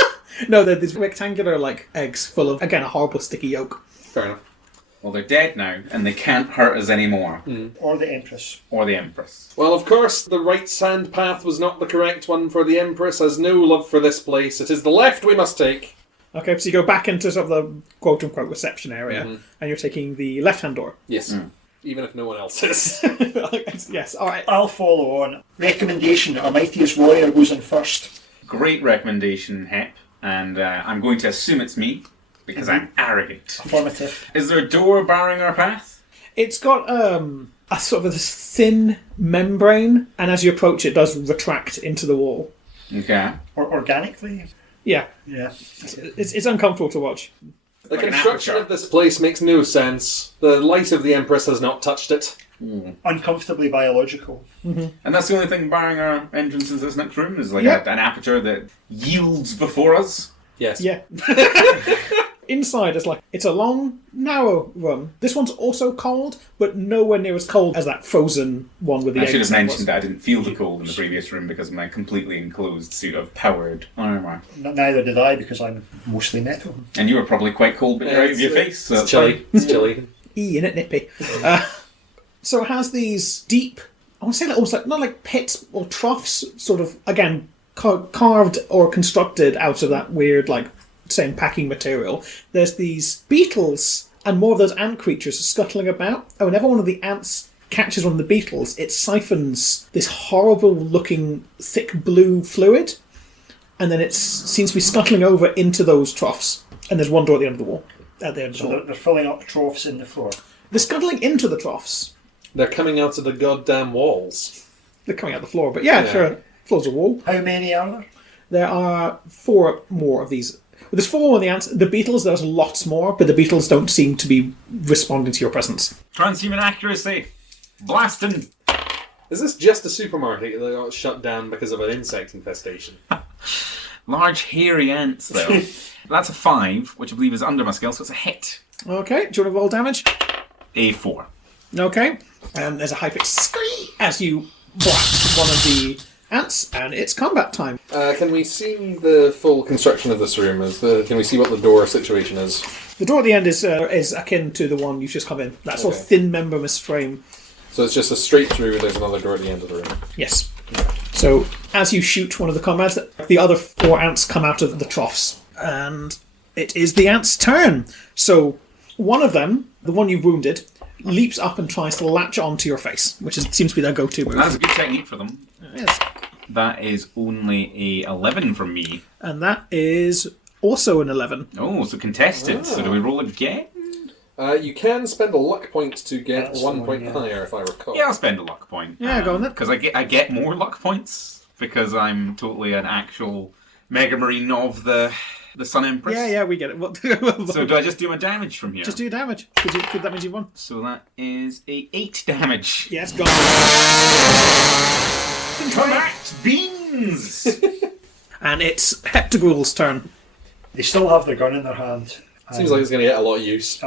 No, they're these rectangular eggs full of, again, a horrible sticky yolk. Fair enough. Well, they're dead now, and they can't hurt us anymore. Or the Empress. Or the Empress. Well, of course, the right hand path was not the correct one, for the Empress has no love for this place. It is the left we must take. Okay, so you go back into sort of the quote-unquote reception area, and you're taking the left-hand door. Yes. Even if no one else is. Yes, alright. I'll follow on. Recommendation: our mightiest warrior goes in first. Great recommendation, Hep. And I'm going to assume it's me, because I'm arrogant. Affirmative. Is there a door barring our path? It's got a sort of this thin membrane, and as you approach it does retract into the wall. Okay. Or organically. Yeah, Yeah. it's uncomfortable to watch. The Like an construction aperture. of this place makes no sense. The light of the Empress has not touched it. Uncomfortably biological. And that's the only thing barring our entrance into this next room, is Yep. an aperture that yields before us. Yes. Yeah. inside is like, it's a long, narrow room. This one's also cold, but nowhere near as cold as that frozen one with the I should have eggs mentioned was. that I didn't feel the cold in the previous room because of my completely enclosed suit of powered armour. Neither did I, because I'm mostly metal. And you were probably quite cold, but you're out of your face. So It's that's chilly. fine. It's chilly. Isn't it nippy? So it has these deep, I want to say almost like, not like pits or troughs, sort of, again, carved or constructed out of that weird, like, same packing material. There's these beetles and more of those ant creatures scuttling about. And whenever one of the ants catches one of the beetles, it siphons this horrible looking thick blue fluid, and then it seems to be scuttling over into those troughs. And there's one door at the end of the wall. At the end of the So wall. they're filling up troughs in the floor. They're scuttling into the troughs. They're coming out of the goddamn walls. They're coming out the floor, but yeah, sure. Floor's a wall. How many are there? There are 4 more of these. There's 4 of the ants. The beetles, there's lots more, but the beetles don't seem to be responding to your presence. Transhuman accuracy. Blasting. Is this just a supermarket that got shut down because of an insect infestation? Large hairy ants, though. That's a 5, which I believe is under my skill, so it's a hit. Okay, do you want to roll damage? A 4. Okay. And there's a high-pitched scream as you blast one of the ants, and it's combat time. Can we see the full construction of this room? Can we see what the door situation is? The door at the end is akin to the one you've just come in. That sort of Okay. thin membranous frame. So it's just a straight through, there's another door at the end of the room. Yes. So as you shoot one of the combats, the other 4 ants come out of the troughs, and it is the ants' turn. So one of them, the one you've wounded, leaps up and tries to latch onto your face, which seems to be their go-to move. That's a good technique for them. Yes. That is only a 11 from me. And that is also an 11. Oh, so contested. So do we roll again? You can spend a luck point to get That's 1 the point one, yeah. higher, if I recall. Yeah, I'll spend a luck point. Yeah, go on then. Because I get more luck points because I'm totally an actual Mega Marine of the Sun Empress. Yeah, we get it. What? So do I just do my damage from here? Just do damage. Could that mean you won? So that is a 8 damage. Yes, gone. Correct! Beans! And it's Heptagul's turn. They still have their gun in their hand. Seems like it's going to get a lot of use.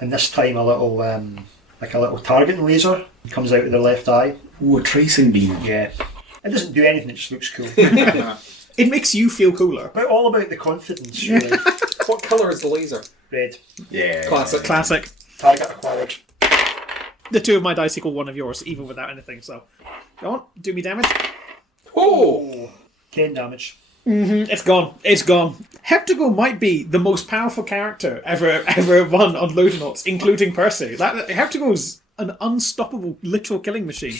And this time a little, like a little targeting laser comes out of their left eye. Ooh, a tracing beam. Yeah. It doesn't do anything, it just looks cool. It makes you feel cooler. But all about the confidence, really. What colour is the laser? Red. Yeah. Classic. Classic. Target acquired. The 2 of my dice equal 1 of yours, even without anything, so... Go on, do me damage. Oh! 10 damage. It's gone. It's gone. Heptagul might be the most powerful character ever run on Ludonauts, including Percy. Heptagul's an unstoppable literal killing machine.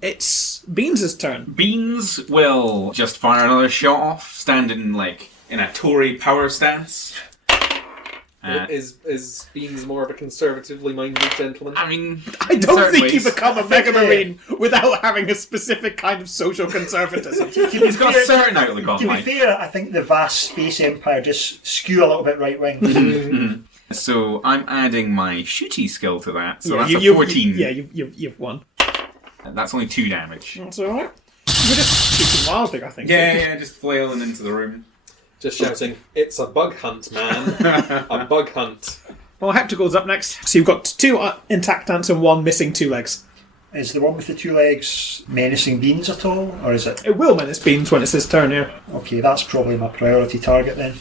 It's Beans' turn. Beans will just fire another shot off, standing like in a Tory power stance. Is Beans more of a conservatively minded gentleman? I mean, I don't think you ways. become a Mega Marine without having a specific kind of social conservatism. He's got a certain outlook on To be life. fair, I think the vast space empire just skew a little bit right wing. So I'm adding my shooty skill to that. So Yeah, that's you've- a 14. You've won. That's only 2 damage. That's alright. You're just shooting wildly, I think. Yeah, just flailing into the room. Just shouting, "It's a bug hunt, man! A bug hunt!" Well, Heptagul's up next. So you've got 2 intact ants and 1 missing 2 legs. Is the one with the 2 legs menacing Beans at all? Or is it? It will menace Beans when it's his turn here. Okay, that's probably my priority target then.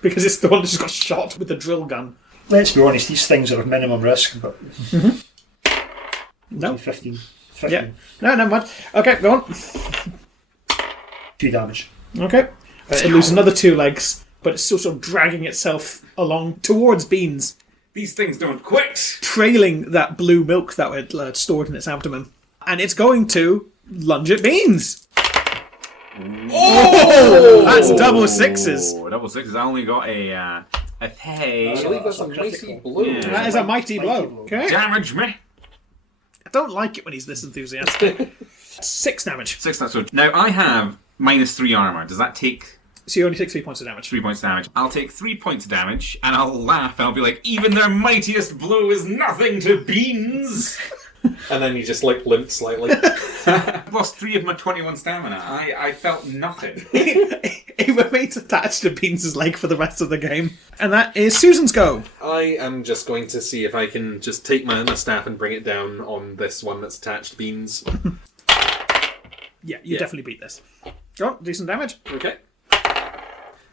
Because it's the one that just got shot with the drill gun. Let's be honest, these things are of minimum risk, but... No. 15. Yeah. No, never mind. Okay, go on. 2 damage. Okay. It loses another 2 legs, but it's still sort of dragging itself along towards Beans, These things don't quit. trailing that blue milk that had stored in its abdomen. And it's going to lunge at Beans. Oh! That's double 6s. Oh, double 6s. I only got a I hey. believe that's a That's mighty critical. blow. Yeah. That is a mighty blow. blow. Okay. Damage me. I don't like it when he's this enthusiastic. 6 damage. 6 that. So now I have -3 armor. Does that take So you only take 3 points of damage. 3 points damage? I'll take 3 points of damage, and I'll laugh, and I'll be like, even their mightiest blow is nothing to Beans. And then you just, limp slightly. I've lost 3 of my 21 stamina. I felt nothing. It remains attached to Beans' leg for the rest of the game. And that is Susan's go. I am just going to see if I can just take my staff and bring it down on this one that's attached to Beans. Yeah, you definitely beat this. Go on, do some damage. Okay.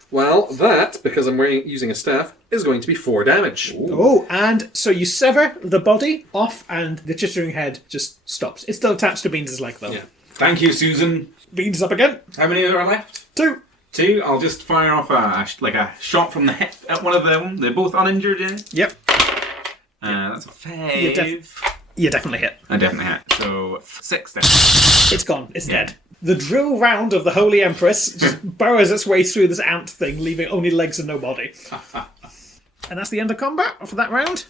Well, that, because I'm using a staff, is going to be 4 damage. Oh, and so you sever the body off and the chittering head just stops. It's still attached to Beans' leg, though. Yeah. Thank you, Susan. Beans is up again. How many are left? 2. 2. I'll just fire off a shot from the hip at one of them. They're both uninjured, yeah? Yep. That's a 5. You definitely hit. I definitely hit. So 6 then. It's gone. It's dead. The drill round of the Holy Empress just burrows its way through this ant thing, leaving only legs and no body. And that's the end of combat for that round.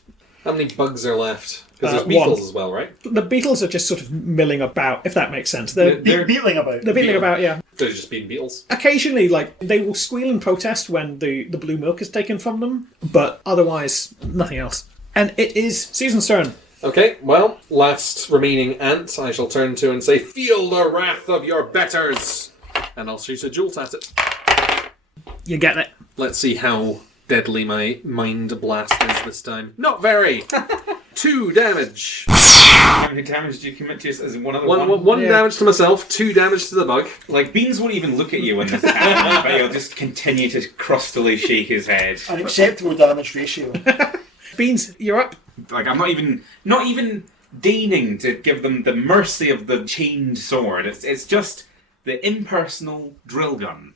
How many bugs are left? Because there's beetles 1. as well, right? The beetles are just sort of milling about, if that makes sense. They're Beetling about. They're beetling about, yeah. They're just being beetles. Occasionally, they will squeal and protest when the blue milk is taken from them, but otherwise, nothing else. And it is Susan's turn. Okay, well, last remaining ant I shall turn to and say, "Feel the wrath of your betters!" And I'll shoot a jolt at it. You get it. Let's see how deadly my mind blast is this time. Not very! 2 damage. How many damage do you commit to as one other one? One damage to myself, 2 damage to the bug. Like, Beans won't even look at you when this happens, but he'll just continue to crustily shake his head. An acceptable damage ratio. Beans, you're up. Like, I'm not even deigning to give them the mercy of the chained sword. It's just the impersonal drill gun.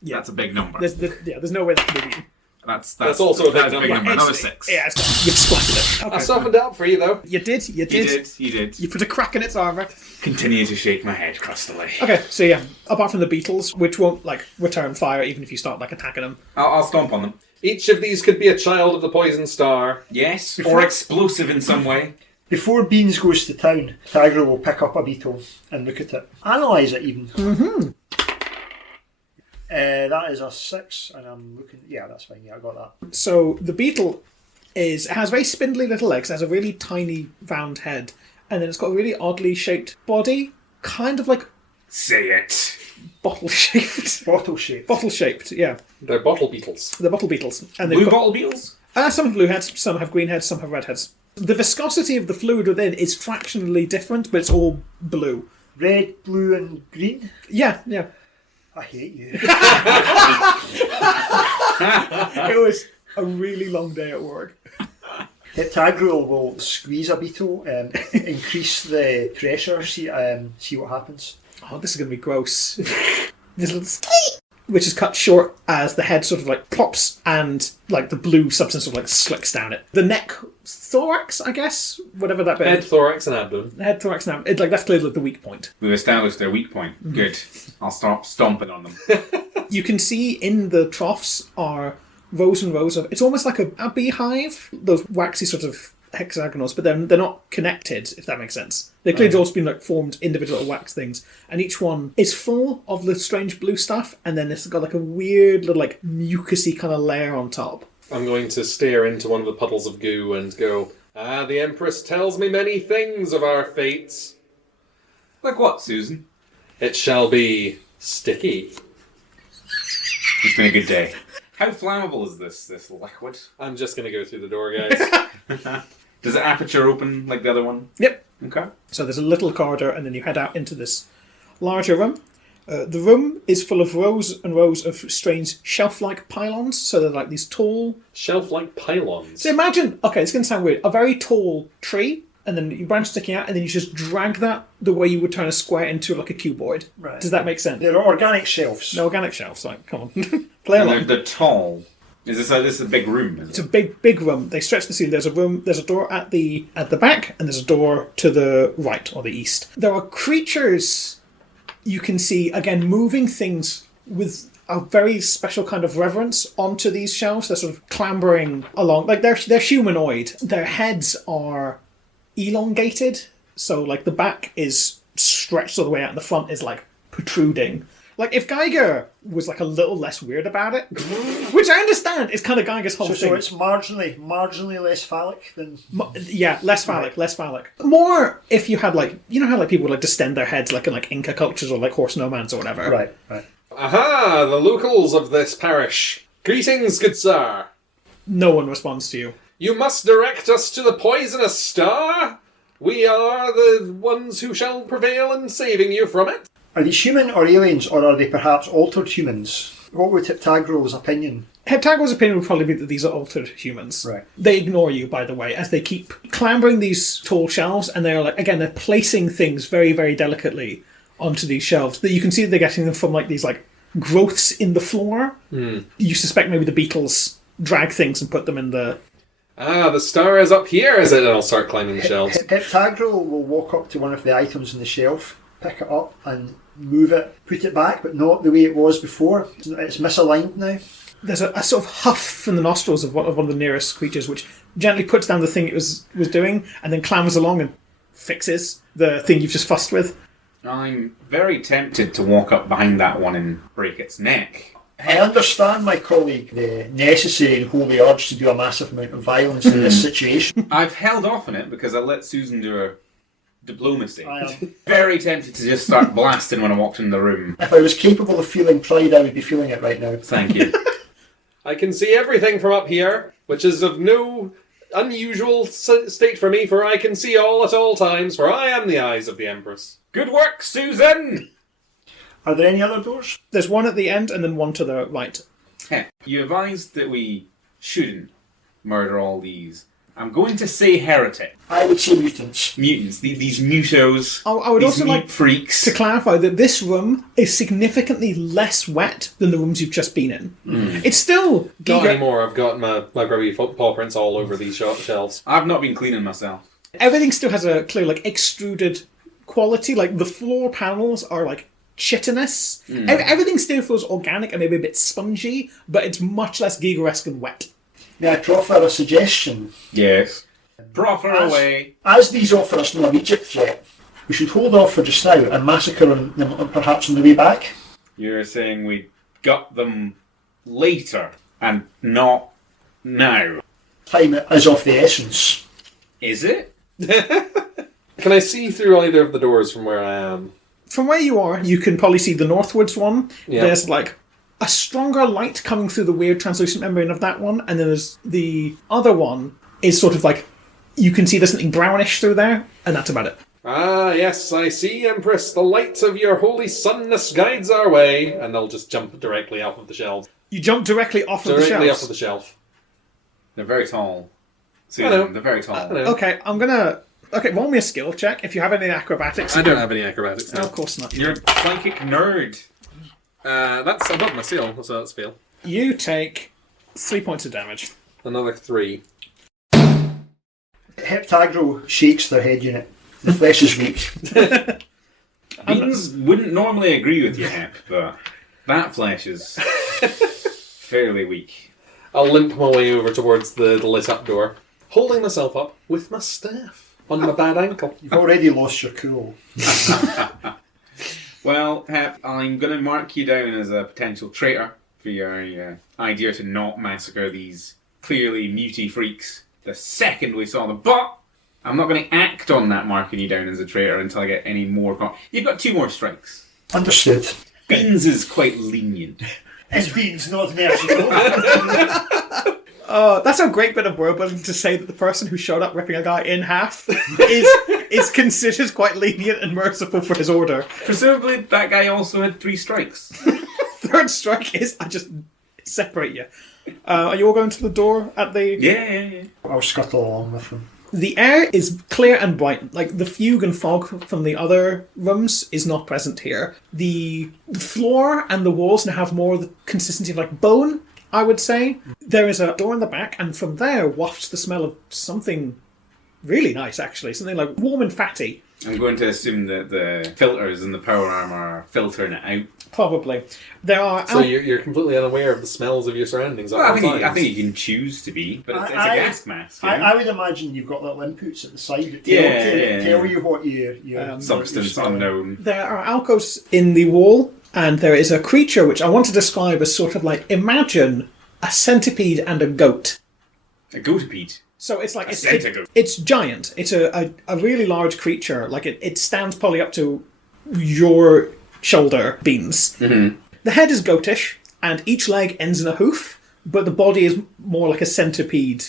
Yeah. That's a big number. There's no way that can be beaten. That's also a big that's number. Another 6. Yeah, it's gone. You've splattered it. Okay. I softened it up for you, though. You did. You did. You put a crack in its armour. Continue to shake my head crustily. Okay, so yeah, apart from the beetles, which won't return fire even if you start attacking them. I'll stomp on them. Each of these could be a child of the poison star. Yes, or explosive in some way. Before Beans goes to town, Tigra will pick up a beetle and look at it. Analyse it even. Mm-hmm. That is a 6, and I'm looking... Yeah, that's fine. Yeah, I got that. So the beetle has very spindly little legs, has a really tiny round head, and then it's got a really oddly shaped body, kind of like Say it. bottle-shaped. Bottle-shaped. Bottle-shaped, yeah. They're bottle beetles. They're bottle beetles. And they've Blue got, bottle beetles? some have blue heads, some have green heads, some have red heads. The viscosity of the fluid within is fractionally different, but it's all blue. Red, blue, and green. Yeah. I hate you. It was a really long day at work. Heptagruel will squeeze a beetle, increase the pressure, see what happens. Oh, this is going to be gross. This little which is cut short as the head sort of pops and the blue substance sort of slicks down it. The neck, thorax, I guess, whatever that bit. Head, thorax, and abdomen. Head, thorax, and abdomen. That's clearly the weak point. We've established their weak point. Mm-hmm. Good. I'll start stomping on them. You can see in the troughs are rows and rows of... It's almost like a beehive. Those waxy sort of hexagonals, but then they're not connected, if that makes sense. They've clearly also been formed individual little wax things, and each one is full of the strange blue stuff, and then it's got a weird little mucusy kind of layer on top. I'm going to stare into one of the puddles of goo and go, the Empress tells me many things of our fates. Like what, Susan? It shall be sticky. It's been a good day. How flammable is this liquid? I'm just going to go through the door, guys. Does the aperture open like the other one? Yep. Okay. So there's a little corridor, and then you head out into this larger room. The room is full of rows and rows of strange shelf-like pylons. So they're these tall... Shelf-like pylons? So imagine, okay, it's going to sound weird, a very tall tree, and then your branch sticking out, and then you just drag that the way you would turn a square into a cuboid. Right. Does that make sense? There are organic shelves. No organic shelves, come on. Play along. They're tall. Is this a big room? It's a big room. They stretch the ceiling. There's a door at the back, and there's a door to the right or the east. There are creatures you can see, again, moving things with a very special kind of reverence onto these shelves. They're sort of clambering along. They're humanoid. Their heads are elongated, so the back is stretched all the way out, and the front is protruding. Like, if Geiger was, like, a little less weird about it, which I understand is kind of Geiger's whole thing. So it's marginally less phallic than... Yeah, less phallic, less phallic. More if you had, like, you know how, like, people would, like, distend their heads, like, in, like, Inca cultures or, like, horse nomads or whatever? Right. Aha! The locals of this parish. Greetings, good sir. No one responds to you. You must direct us to the poisonous star. We are the ones who shall prevail in saving you from it. Are these human or aliens, or are they perhaps altered humans? What would Heptagro's opinion? Heptagro's opinion would probably be that these are altered humans. Right. They ignore you, by the way, as they keep clambering these tall shelves, and they're like, again, they're placing things very, very delicately onto these shelves. That you can see that they're getting them from like these like growths in the floor. You suspect maybe the beetles drag things and put them in the... Ah, the star is up here, is it? And I'll start climbing the shelves. Heptagro will walk up to one of the items on the shelf, pick it up and move it, put it back, but not the way it was before. It's misaligned now. There's a sort of huff from the nostrils of one of the nearest creatures, which gently puts down the thing it was doing, and then clambers along and fixes the thing you've just fussed with. I'm very tempted to walk up behind that one and break its neck. I understand, my colleague, the necessary and holy urge to do a massive amount of violence in this situation. I've held off on it because I let Susan do her diplomacy. I am. Very tempted to just start blasting when I walked in the room. If I was capable of feeling pride, I would be feeling it right now. Thank you. I can see everything from up here, which is of no unusual state for me, for I can see all at all times, for I am the eyes of the Empress. Good work, Susan! Are there any other doors? There's one at the end and then one to the right. You advised that we shouldn't murder all these. I'm going to say heretic. I would say mutants. Mutants. These mutos. I would these also mute like freaks. to clarify that this room is significantly less wet than the rooms you've just been in. It's still... Not anymore. I've got my grubby paw prints all over these shelves. I've not been cleaning myself. Everything still has a clear, like, extruded quality. Like, the floor panels are, like, chitinous. Everything still feels organic and maybe a bit spongy, but it's much less Giger-esque and wet. May I proffer a suggestion? Yes. Proffer away. As these offer us no Egypt yet, we should hold off for just now and massacre them perhaps on the way back. You're saying we got them later and not now. Time is of the essence. Is it? Can I see through either of the doors from where I am? From where you are, you can probably see the northwards one. Yeah. There's, like, a stronger light coming through the weird translucent membrane of that one, and then there's the other one is sort of like, you can see there's something brownish through there, and that's about it. Ah, yes, I see, Empress. The light of your holy sunness guides our way. And they'll just jump directly off of the shelf. You jump directly off of the Directly shelves. off of the shelf. They're very tall. I Susan, know. they're very tall. I know. Okay, I'm gonna... Okay, roll me a skill check. If you have any acrobatics... I don't have any acrobatics No, now. of course not. You're a psychic nerd. That's above my seal, so that's fail. You take 3 points of damage. Another 3. Heptagro shakes their head unit. The flesh is weak. Beans wouldn't normally agree with you, Hep, but that flesh is fairly weak. I'll limp my way over towards the lit up door, holding myself up with my staff on my bad ankle. You've already lost your cool. Well, Hep, I'm going to mark you down as a potential traitor for your idea to not massacre these clearly muty freaks the second we saw them. But I'm not going to act on that marking you down as a traitor until I get any more... You've got 2 more strikes. Understood. Beans is quite lenient. It's Beans, not merciful. That's a great bit of word building to say that the person who showed up ripping a guy in half is considered quite lenient and merciful for his order. Presumably that guy also had 3 strikes. Third strike is I just separate you. Are you all going to the door at the... Yeah. I'll scuttle along with them. The air is clear and bright. Like, the fugue and fog from the other rooms is not present here. The floor and the walls now have more of the consistency of, like, bone, I would say. There is a door in the back, and from there wafts the smell of something really nice, actually. Something, like, warm and fatty. I'm going to assume that the filters in the power armor are filtering it out. Probably. There are... So you're completely unaware of the smells of your surroundings at Well, all times. I think you can choose to be, but it's a gas mask. You know? I would imagine you've got little inputs at the side that tell you what you Substance what you're unknown. There are alcoves in the wall And there is a creature which I want to describe as sort of like, imagine a centipede and a goat. A goatipede. So it's like centigoat. it's giant. It's a really large creature. Like it stands probably up to your shoulder, Beans. Mm-hmm. The head is goatish, and each leg ends in a hoof, but the body is more like a centipede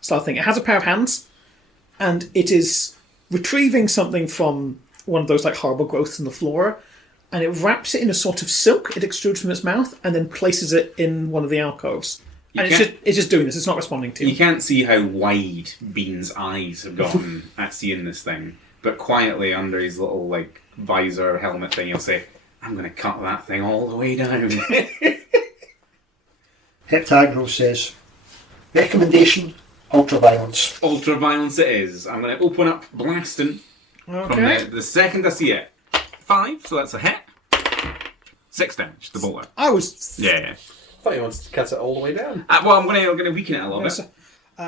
style thing. It has a pair of hands, and it is retrieving something from one of those like horrible growths in the floor, and it wraps it in a sort of silk. It extrudes from its mouth and then places it in one of the alcoves. And it's just doing this. It's not responding to you. You can't see how wide Bean's eyes have gone at seeing this thing, but quietly under his little like visor helmet thing, he'll say, "I'm going to cut that thing all the way down." Heptagro says, recommendation, ultraviolence. Ultraviolence it is. I'm going to open up blasting Okay. from the second I see it. 5, so that's a hit. 6 damage, the bolter. I was... Yeah. I thought you wanted to cut it all the way down. Well, I'm going to weaken it a little Yes, bit.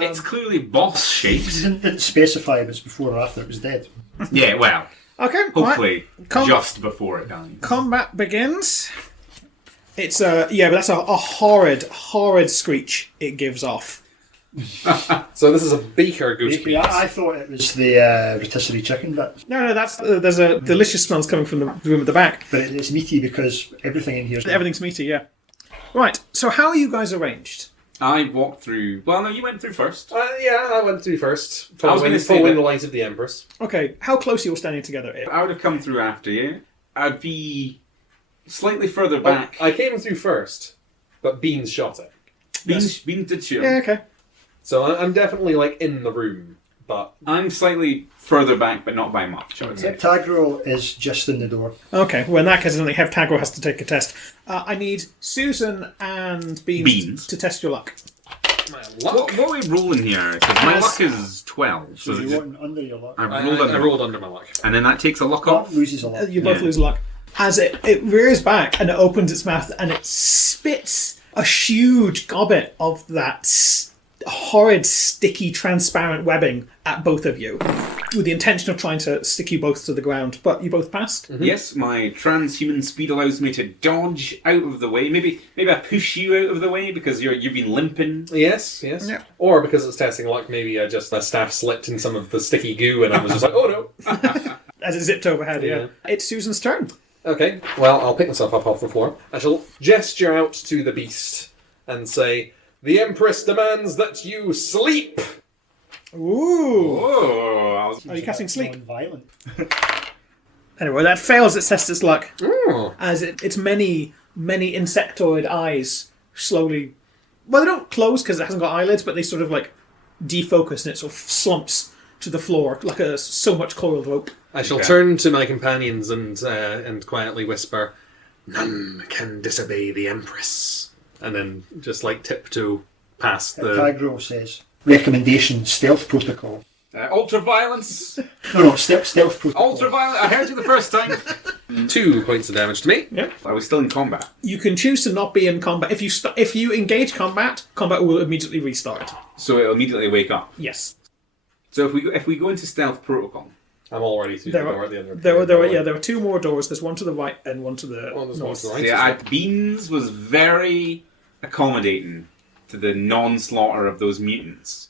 It's clearly boss shaped. Didn't specify if it was before or after it was dead. Yeah, well, Okay, hopefully right. just before it dies. Combat begins. It's but that's a horrid screech it gives off. So this is a beaker goose Yeah, I thought it was the rotisserie chicken bit, No, that's there's a delicious smells coming from the room at the back. but it's meaty because everything in here is Everything's meaty, yeah. Right, so how are you guys arranged? I walked through. Well, no, you went through first. Yeah, I went through first, I was gonna say following that- the light of the Empress. Okay, how close are you all standing together? I would have come through after you. I'd be slightly further back. I came through first, but Beans shot it. Beans did shoot. Yeah, okay. So I'm definitely like in the room, but I'm slightly further back, but not by much, I would say. Heptagro is just in the door. Okay, well in that case I think Heptagro has to take a test. I need Susan and Beans to test your luck. my luck. What are we rolling here? Because my As- luck is 12. So So you want under your luck. I've I rolled under. rolled under my luck. And then that takes a luck That off. loses a lot. You both Yeah. lose luck. As it rears back and it opens its mouth and it spits a huge gobbet of that horrid, sticky, transparent webbing at both of you, with the intention of trying to stick you both to the ground. But you both passed. Yes, my transhuman speed allows me to dodge out of the way. Maybe I push you out of the way because you've been limping. Yes. Yeah. Or because it's testing luck, maybe my staff slipped in some of the sticky goo and I was just like, oh no. As it zipped overhead, yeah. It's Susan's turn. Okay, well, I'll pick myself up off the floor. I shall gesture out to the beast and say, "The Empress demands that you sleep!" Ooh. Oh, Are you casting sleep? Non-violent. Anyway, that fails its test its luck. Oh. As its many insectoid eyes slowly... Well, they don't close because it hasn't got eyelids, but they sort of like defocus and it sort of slumps to the floor like so much coiled rope. I shall Okay. turn to my companions and quietly whisper, "None can disobey the Empress." And then just like tiptoe past the... Heptagro says, recommendation, stealth protocol. ultraviolence. No, stealth protocol. Ultraviolence. I heard you the first time. 2 points of damage to me. Yeah. I was still in combat. You can choose to not be in combat. If you engage combat will immediately restart. So it'll immediately wake up. Yes. So if we go into stealth protocol, I'm already through There the were- door at the end of There were 2 more doors. There's one to the right and one to the Oh, there's one north. to the right. yeah, Beans was very accommodating to the non-slaughter of those mutants.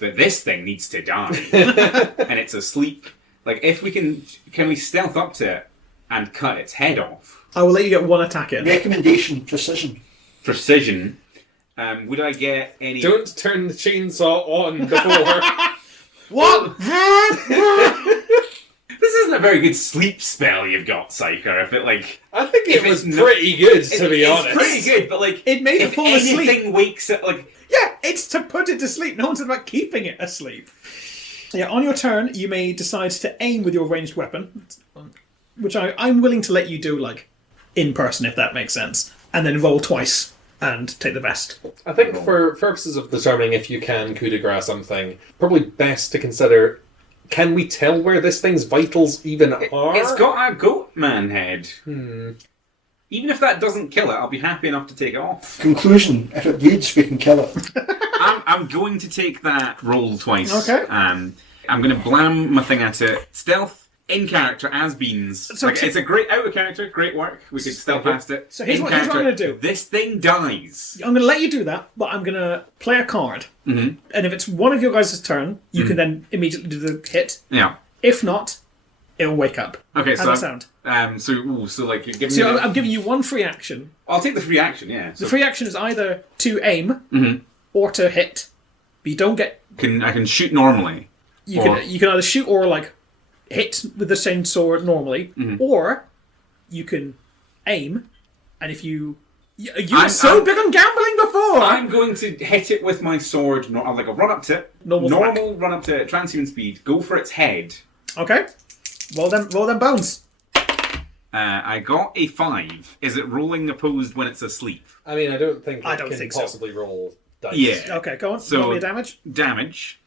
But this thing needs to die, and it's asleep. Like if we can we stealth up to it and cut its head off? I will let you get 1 attack in. Recommendation, precision. Precision. Would I get any? Don't turn the chainsaw on before... What? This isn't a very good sleep spell you've got, Psyker. If it like, I think it If was it's not- pretty good, to be honest. it's pretty good. But like, It made it if fall asleep. anything wakes up, like Yeah, it's to put it to sleep. No one's about keeping it asleep. Yeah, on your turn, you may decide to aim with your ranged weapon, which I'm willing to let you do, like, in person, if that makes sense, and then roll twice and take the best. I think for purposes of determining if you can coup de grace something, probably best to consider, can we tell where this thing's vitals even are? it's got a goat man head. Even if that doesn't kill it, I'll be happy enough to take it off. Conclusion, if it bleeds, we can kill it. I'm going to take that roll twice. Okay. I'm going to blam my thing at it. Stealth, in character as Beans. So It's a great out of character, great work. We could still past it. So here's In what I'm character, going to do. This thing dies. I'm going to let you do that, but I'm going to play a card. Mm-hmm. And if it's one of your guys' turn, you can then immediately do the hit. Yeah. If not, it'll wake up. Okay, How's so that sound? So like you're giving So me. I'm giving you one free action. I'll take the free action. Yeah. The So free action is either to aim Mhm. or to hit. But you don't get. I can shoot normally. You Or- can either shoot or like hit with the same sword normally, or you can aim, and if you were I'm- big on gambling before. I'm going to hit it with my sword. Like I'll run up to it. Normal run up to it. Transhuman speed. Go for its head. Okay, roll them bones. I got a 5. Is it rolling opposed when it's asleep? I mean, I don't think I it don't can think so. possibly roll dice. Yeah. Okay, go on. So- Roll me a damage. Damage.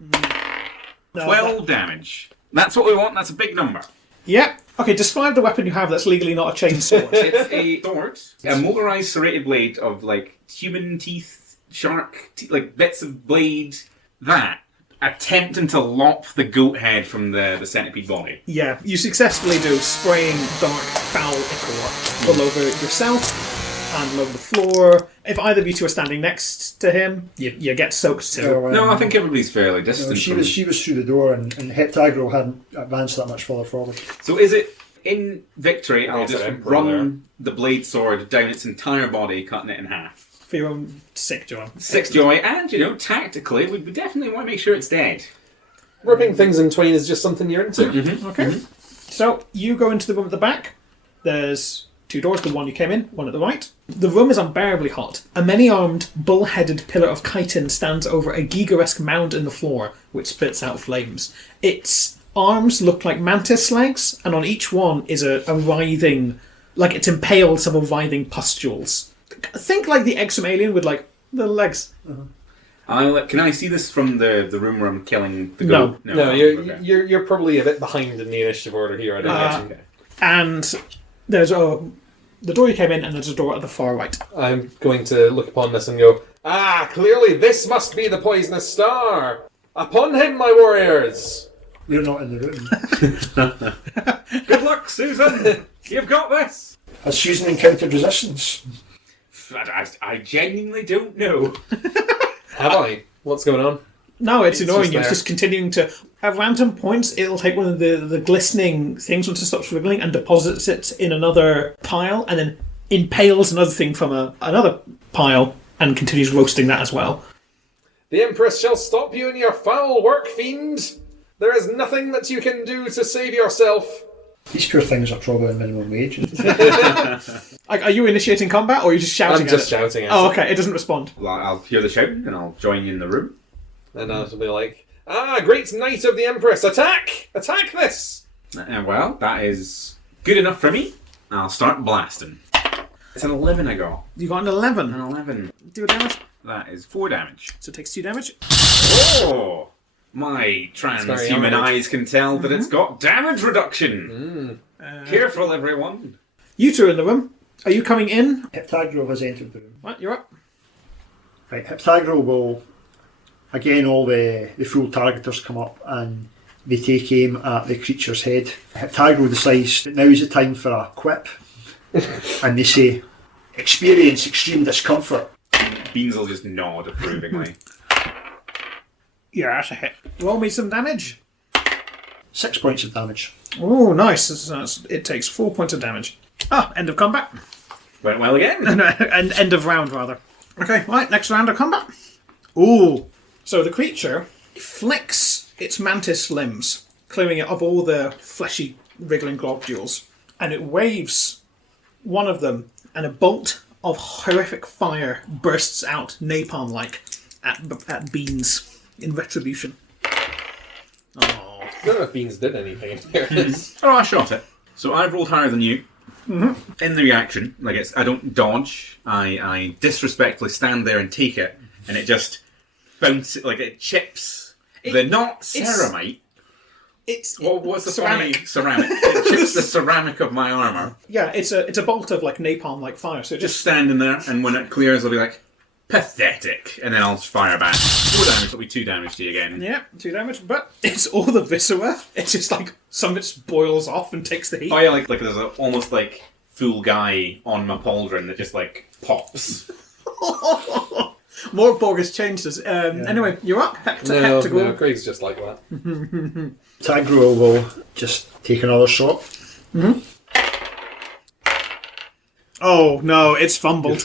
No, 12 damage. That's what we want. That's a big number. Yeah. Okay, describe the weapon you have that's legally not a chainsword. It's a sword, a motorized serrated blade of like human teeth, shark, like bits of blade. That attempting to lop the goat head from the centipede body. Yeah, you successfully do, spraying dark, foul ichor all over yourself and all over the floor. If either of you two are standing next to him, you get soaked too. So, No, I think everybody's fairly distant. she from- was through the door, and Heptagro hadn't advanced that much further forward. So is it in victory? I'll There's just an emperor run the blade sword down its entire body, cutting it in half. For your own sick joy. 6 joy, and tactically, we definitely want to make sure it's dead. Ripping things in twain is just something you're into. Okay. So you go into the room at the back. There's 2 doors, the one you came in, one at the right. The room is unbearably hot. A many-armed, bull-headed pillar of chitin stands over a Giga-esque mound in the floor, which spits out flames. Its arms look like mantis legs, and on each one is a writhing, like it's impaled several writhing pustules. Think like the eggs from Alien with like little legs. Can I see this from the room where I'm killing the No. goat? No, okay. you're probably a bit behind in the initiative order here. I'd imagine. And there's the door you came in, and there's a door at the far right. I'm going to look upon this and go, clearly this must be the poisonous star. Upon him, my warriors. We're not in the room. Good luck, Susan! You've got this! Has Susan encountered resistance? I genuinely don't know. Have I? What's going on? No, it's annoying just you. It's there. just continuing to... At random points, it'll take one of the glistening things once it stops wriggling and deposits it in another pile, and then impales another thing from another pile and continues roasting that as well. The Empress shall stop you in your foul work, fiend. There is nothing that you can do to save yourself. These poor things are probably on minimum wage. Like, are you initiating combat, or are you just shouting I'm at just it? shouting at Oh, it. okay. It doesn't respond. Well, I'll hear the shouting and I'll join you in the room. And I'll be like, great knight of the Empress, attack! Attack this! And well, that is good enough for me. I'll start blasting. It's an 11 I got. You got an 11. An 11. Do a damage. That is 4 damage. So it takes 2 damage. Oh! My very transhuman average. eyes can tell that it's got damage reduction. Careful, everyone. You two are in the room. Are you coming in? Heptagro has entered the room. What? You're up. Right, Heptagro will, again, all the full targeters come up and they take aim at the creature's head. Heptagro decides that now is the time for a quip, and they say, experience extreme discomfort. Beans will just nod approvingly. Yeah, that's a hit. Roll me some damage. 6 points of damage. Oh, nice. It takes 4 points of damage. End of combat. Went well again. No, end of round, rather. Okay, right, next round of combat. Ooh. So the creature flicks its mantis limbs, clearing it of all the fleshy, wriggling globules, and it waves one of them, and a bolt of horrific fire bursts out, napalm-like, at Beans in retribution. Oh. I don't know if Beans did anything. Oh, I shot it. So I've rolled higher than you. Mm-hmm. In the reaction, I don't dodge. I disrespectfully stand there and take it, and it just bounces, it chips. Not ceramite. It's What's the ceramic. funny ceramic? It chips the ceramic of my armour. Yeah, it's a bolt of napalm-like fire. So it Just standing there, and when it clears, I'll be like, Pathetic. And then I'll fire back. 4 damage, that'll be 2 damage to you again. Yeah, 2 damage, but it's all the viscera. It's just like some of it boils off and takes the heat. Oh yeah, like there's a almost like full guy on my pauldron that just like pops. More bogus changes. Anyway, you're up. No, Craig's just like that. Tagro will just take another shot. Oh no, it's fumbled.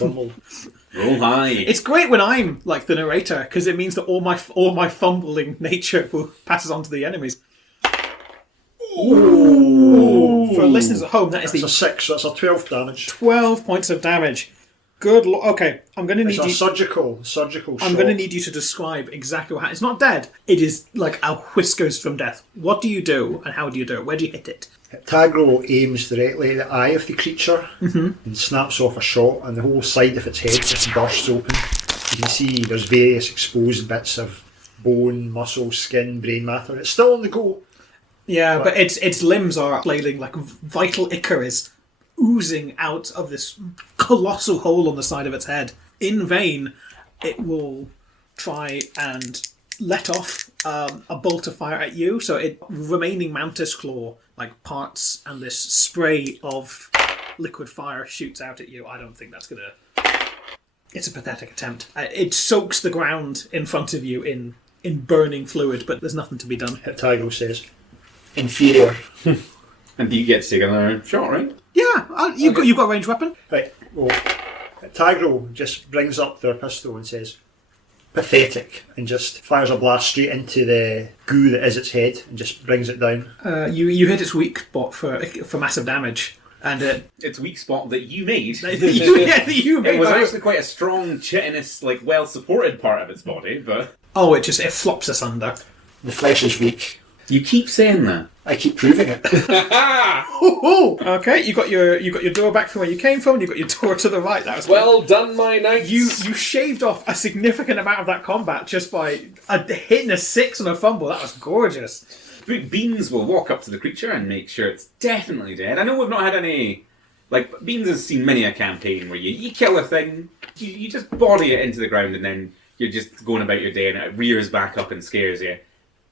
Roll high. It's great when I'm like the narrator because it means that all my fumbling nature passes on to the enemies. Ooh. For listeners at home, that's a 6. That's a 12 damage. 12 points of damage. Good lord. Okay, I'm going to need it's a you. surgical shot. I'm going to need you to describe exactly what happens. It's not dead. It is like a whiskers from death. What do you do, and how do you do it? Where do you hit it? Tagro aims directly at the eye of the creature and snaps off a shot, and the whole side of its head just bursts open. You can see there's various exposed bits of bone, muscle, skin, brain matter. It's still on the go. Yeah, but its limbs are flailing like vital ichor is oozing out of this colossal hole on the side of its head. In vain, it will try and let off a bolt of fire at you, so remaining mantis claw like parts and this spray of liquid fire shoots out at you. I don't think that's gonna... It's a pathetic attempt. It soaks the ground in front of you in burning fluid, but there's nothing to be done. Tagro says, inferior. And you get to take another shot, right? Yeah, you've got a ranged weapon. Right, well, Tagro just brings up their pistol and says, pathetic, and just fires a blast straight into the goo that is its head and just brings it down. You hit its weak spot for massive damage, and its weak spot that you made. you made. It was actually quite a strong, chitinous, like well supported part of its body, but it flops asunder. The flesh is weak. You keep saying that. I keep proving it. Okay, you got your door back from where you came from. You got your door to the right. That was well done, my knights. You shaved off a significant amount of that combat just by hitting a 6 on a fumble. That was gorgeous. Beans will walk up to the creature and make sure it's definitely dead. I know we've not had any... Like, Beans has seen many a campaign where you kill a thing, you just body it into the ground and then you're just going about your day and it rears back up and scares you.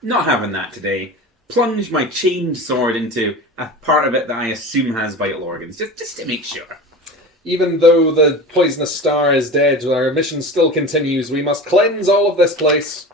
Not having that today. Plunge my chained sword into a part of it that I assume has vital organs, just to make sure. Even though the poisonous star is dead, our mission still continues. We must cleanse all of this place.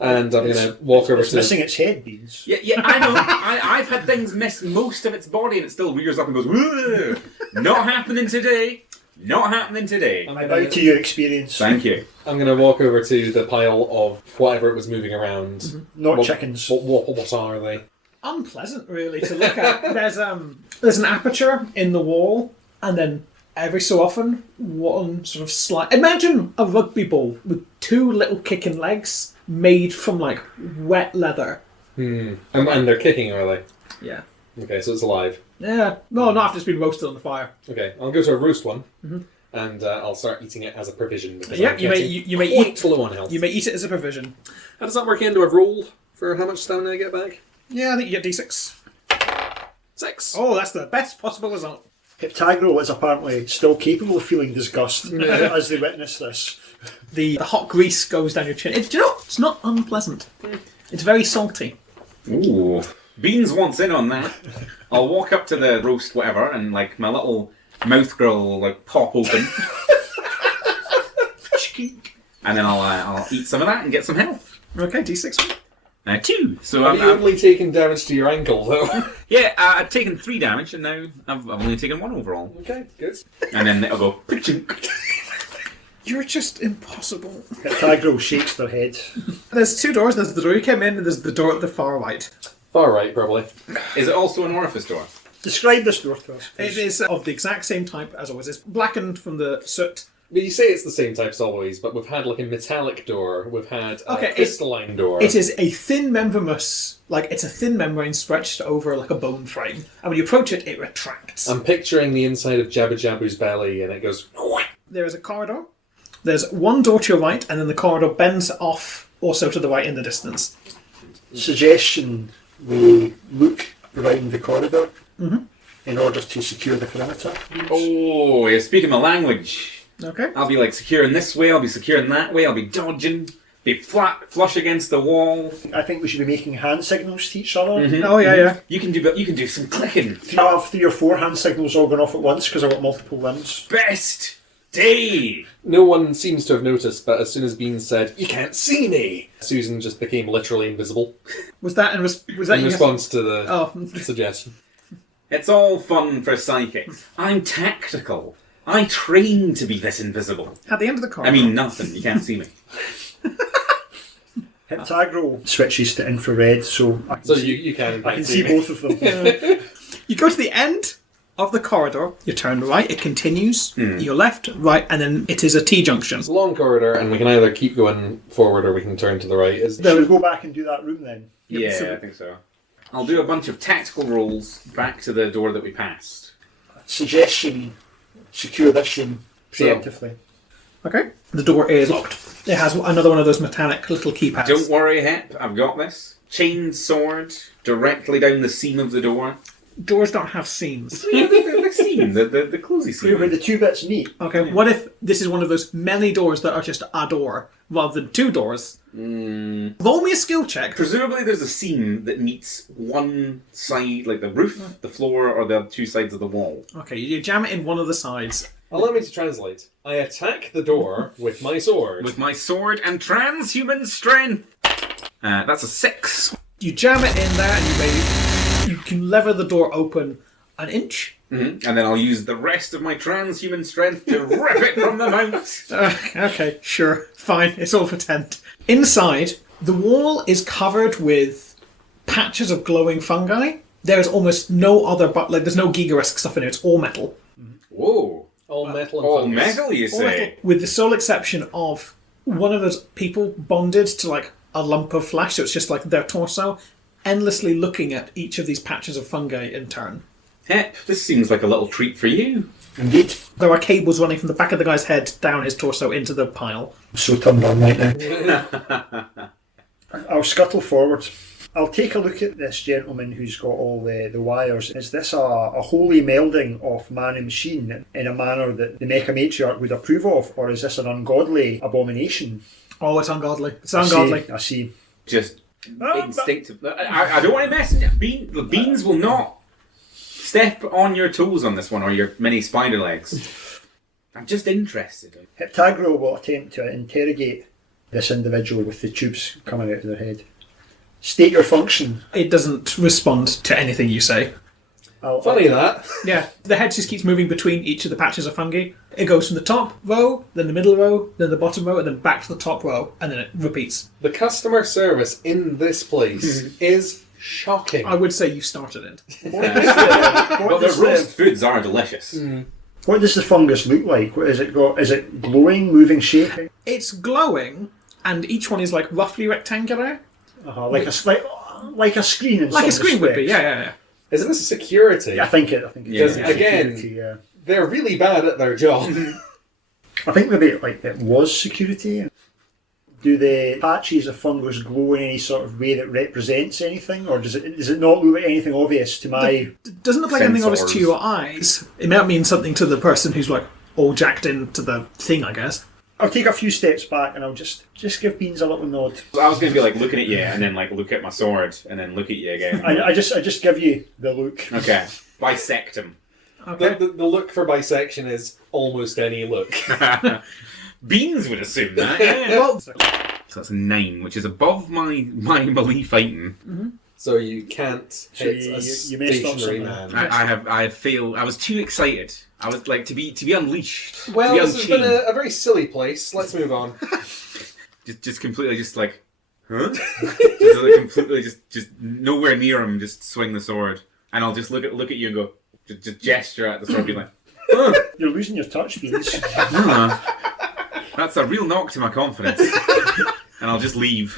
And I'm going to walk over to... missing its head, Beans. Yeah, I know. I've had things miss most of its body and it still rears up and goes, whoa! Not happening today. Not happening today. I'm about to your experience. Thank you. I'm going to walk over to the pile of whatever it was moving around. Mm-hmm. Not chickens. What are they? Unpleasant, really, to look at. There's an aperture in the wall, and then every so often, one sort of slight... Imagine a rugby ball with 2 little kicking legs made from, like, wet leather. And they're kicking, are they? Yeah. Okay, so it's alive. Yeah. No, not after it's been roasted on the fire. Okay, I'll go to a roast one, and I'll start eating it as a provision. Because Yeah, I'm you may eat low on health. You may eat it as a provision. How does that work into a roll for how much stamina I get back? Yeah, I think you get D6. 6. Oh, that's the best possible result. Tagro is apparently still capable of feeling disgust as they witness this. The hot grease goes down your chin. It's not unpleasant. It's very salty. Ooh. Beans wants in on that. I'll walk up to the roast whatever and like my little mouth grill will like pop open. And then I'll eat some of that and get some health. Okay, D6. 2. So Have you only taken damage to your ankle, though? Yeah, I've taken 3 damage and now I've only taken 1 overall. Okay, good. And then it'll go... Pachink. You're just impossible. Tagro shakes their head. There's 2 doors. There's the door you came in and there's the door at the far right. Far right, probably. Is it also an orifice door? Describe this door to us, It please. is of the exact same type as always. It's blackened from the soot. But you say it's the same type as always, but we've had like a metallic door, we've had a crystalline door. It is a thin membranous, it's a thin membrane stretched over like a bone frame. And when you approach it, it retracts. I'm picturing the inside of Jabba Jabbu's belly and it goes... There is a corridor. There's 1 door to your right, and then the corridor bends off also to the right in the distance. Suggestion, we look around the corridor in order to secure the perimeter. Oh, you're speaking my language. Okay. I'll be like securing this way, I'll be securing that way, I'll be dodging, be flush against the wall. I think we should be making hand signals to each other. Oh, yeah. You can do some clicking. I'll have 3 or 4 hand signals all going off at once because I've got multiple limbs. Best day! No one seems to have noticed, but as soon as Beans said, "You can't see me," Susan just became literally invisible Was that in response to the Oh. suggestion. It's all fun for psychics. I'm tactical. I train to be this invisible. At the end of the corridor. I mean, nothing. You can't see me. Heptagro switches to infrared, so I can So see, you can. I can see both of them. You go to the end of the corridor, you turn right, it continues, your left, right, and then it is a T-junction. It's a long corridor, and we can either keep going forward or we can turn to the right. Should we go back and do that room then? Yeah, I think so. I'll do a bunch of tactical rolls back to the door that we passed. Suggestion: secure this room preemptively. Okay. The door is locked. It has another one of those metallic little keypads. Don't worry, Hep. I've got this. Chained sword directly down the seam of the door. Doors don't have seams. The seam, the closey Where seam. the 2 bits meet. Okay, what if this is one of those many doors that are just a door, rather than 2 doors? Roll me a skill check. Presumably there's a seam that meets one side, like the roof, the floor, or the 2 sides of the wall. Okay, you jam it in one of the sides. Allow me to translate. I attack the door with my sword. With my sword and transhuman strength. That's a 6. You jam it in there and you can lever the door open an inch. And then I'll use the rest of my transhuman strength to rip it from the mount. Okay, sure, fine, it's all for 10. Inside, the wall is covered with patches of glowing fungi. There's almost no other, there's no Giga-esque stuff in it, it's all metal. Whoa. All metal and All fungus. metal, you All say? metal, with the sole exception of one of those people bonded to like a lump of flesh, so it's just like their torso, endlessly looking at each of these patches of fungi in turn. Hep, this seems like a little treat for you. Indeed. There are cables running from the back of the guy's head down his torso into the pile. I'm so turned on right now. I'll scuttle forward. I'll take a look at this gentleman who's got all the wires. Is this a holy melding of man and machine in a manner that the Mecha Matriarch would approve of, or is this an ungodly abomination? Oh, it's ungodly. It's ungodly. I see. Just instinctive. I don't want to mess with it. The beans will not step on your toes on this one, or your many spider legs. I'm just interested. Heptagro will attempt to interrogate this individual with the tubes coming out of their head. State your function. It doesn't respond to anything you say. Funny that. Yeah, the head just keeps moving between each of the patches of fungi. It goes from the top row, then the middle row, then the bottom row, and then back to the top row, and then it repeats. The customer service in this place is shocking. I would say you started it. But the roast foods are delicious. What does the fungus look like? What is it got? Is it glowing, moving, shaping? It's glowing, and each one is like roughly rectangular. Like a screen. In Like some a screen would be, respects. yeah. Isn't this security? I think it. Because, Yeah. again, Security, yeah. they're really bad at their job. I think maybe it was security. Do the patches of fungus glow in any sort of way that represents anything, or does it not look like anything obvious to my? It doesn't look like anything obvious to Sensors. your eyes. It might mean something to the person who's like all jacked into the thing, I guess. I'll take a few steps back and I'll just give Beans a little nod. I was going to be like looking at you, and then like look at my sword, and then look at you again. I just give you the look. Okay, bisect him. Okay. The look for bisection is almost any look. Beans would assume that. Yeah. Well, So that's a 9, which is above my belief item. So you can't So hit you a messed up stationary something. man. I have failed. I was too excited. I was like to be unleashed. Well, to be this has been unchained. a very silly place. Let's move on. just completely just like, huh? Just like completely just nowhere near him. Just swing the sword, and I'll just look at you and go, just gesture at the sword, be like, huh. You're losing your touch, Beans. That's a real knock to my confidence. And I'll just leave.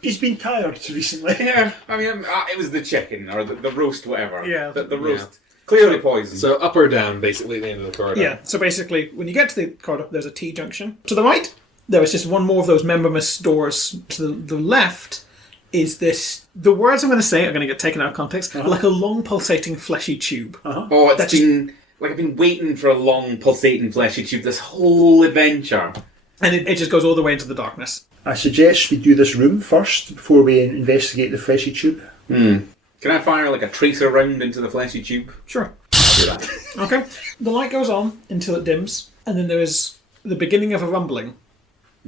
He's been tired recently. Yeah, I mean, it was the chicken or the roast, whatever. Yeah. the roast. Clearly poisoned. So up or down, basically, at the end of the corridor. yeah, so basically, when you get to the corridor, there's a T-junction. To the right, there is just one more of those memorless doors. To the left is this... The words I'm going to say are going to get taken out of context. Like a long, pulsating, fleshy tube. Oh, it's That's been Like I've been waiting for a long, pulsating fleshy tube this whole adventure. And it just goes all the way into the darkness. I suggest we do this room first before we investigate the fleshy tube. Can I fire like a tracer round into the fleshy tube? Sure. Do that. Okay. The light goes on until it dims, and then there is the beginning of a rumbling.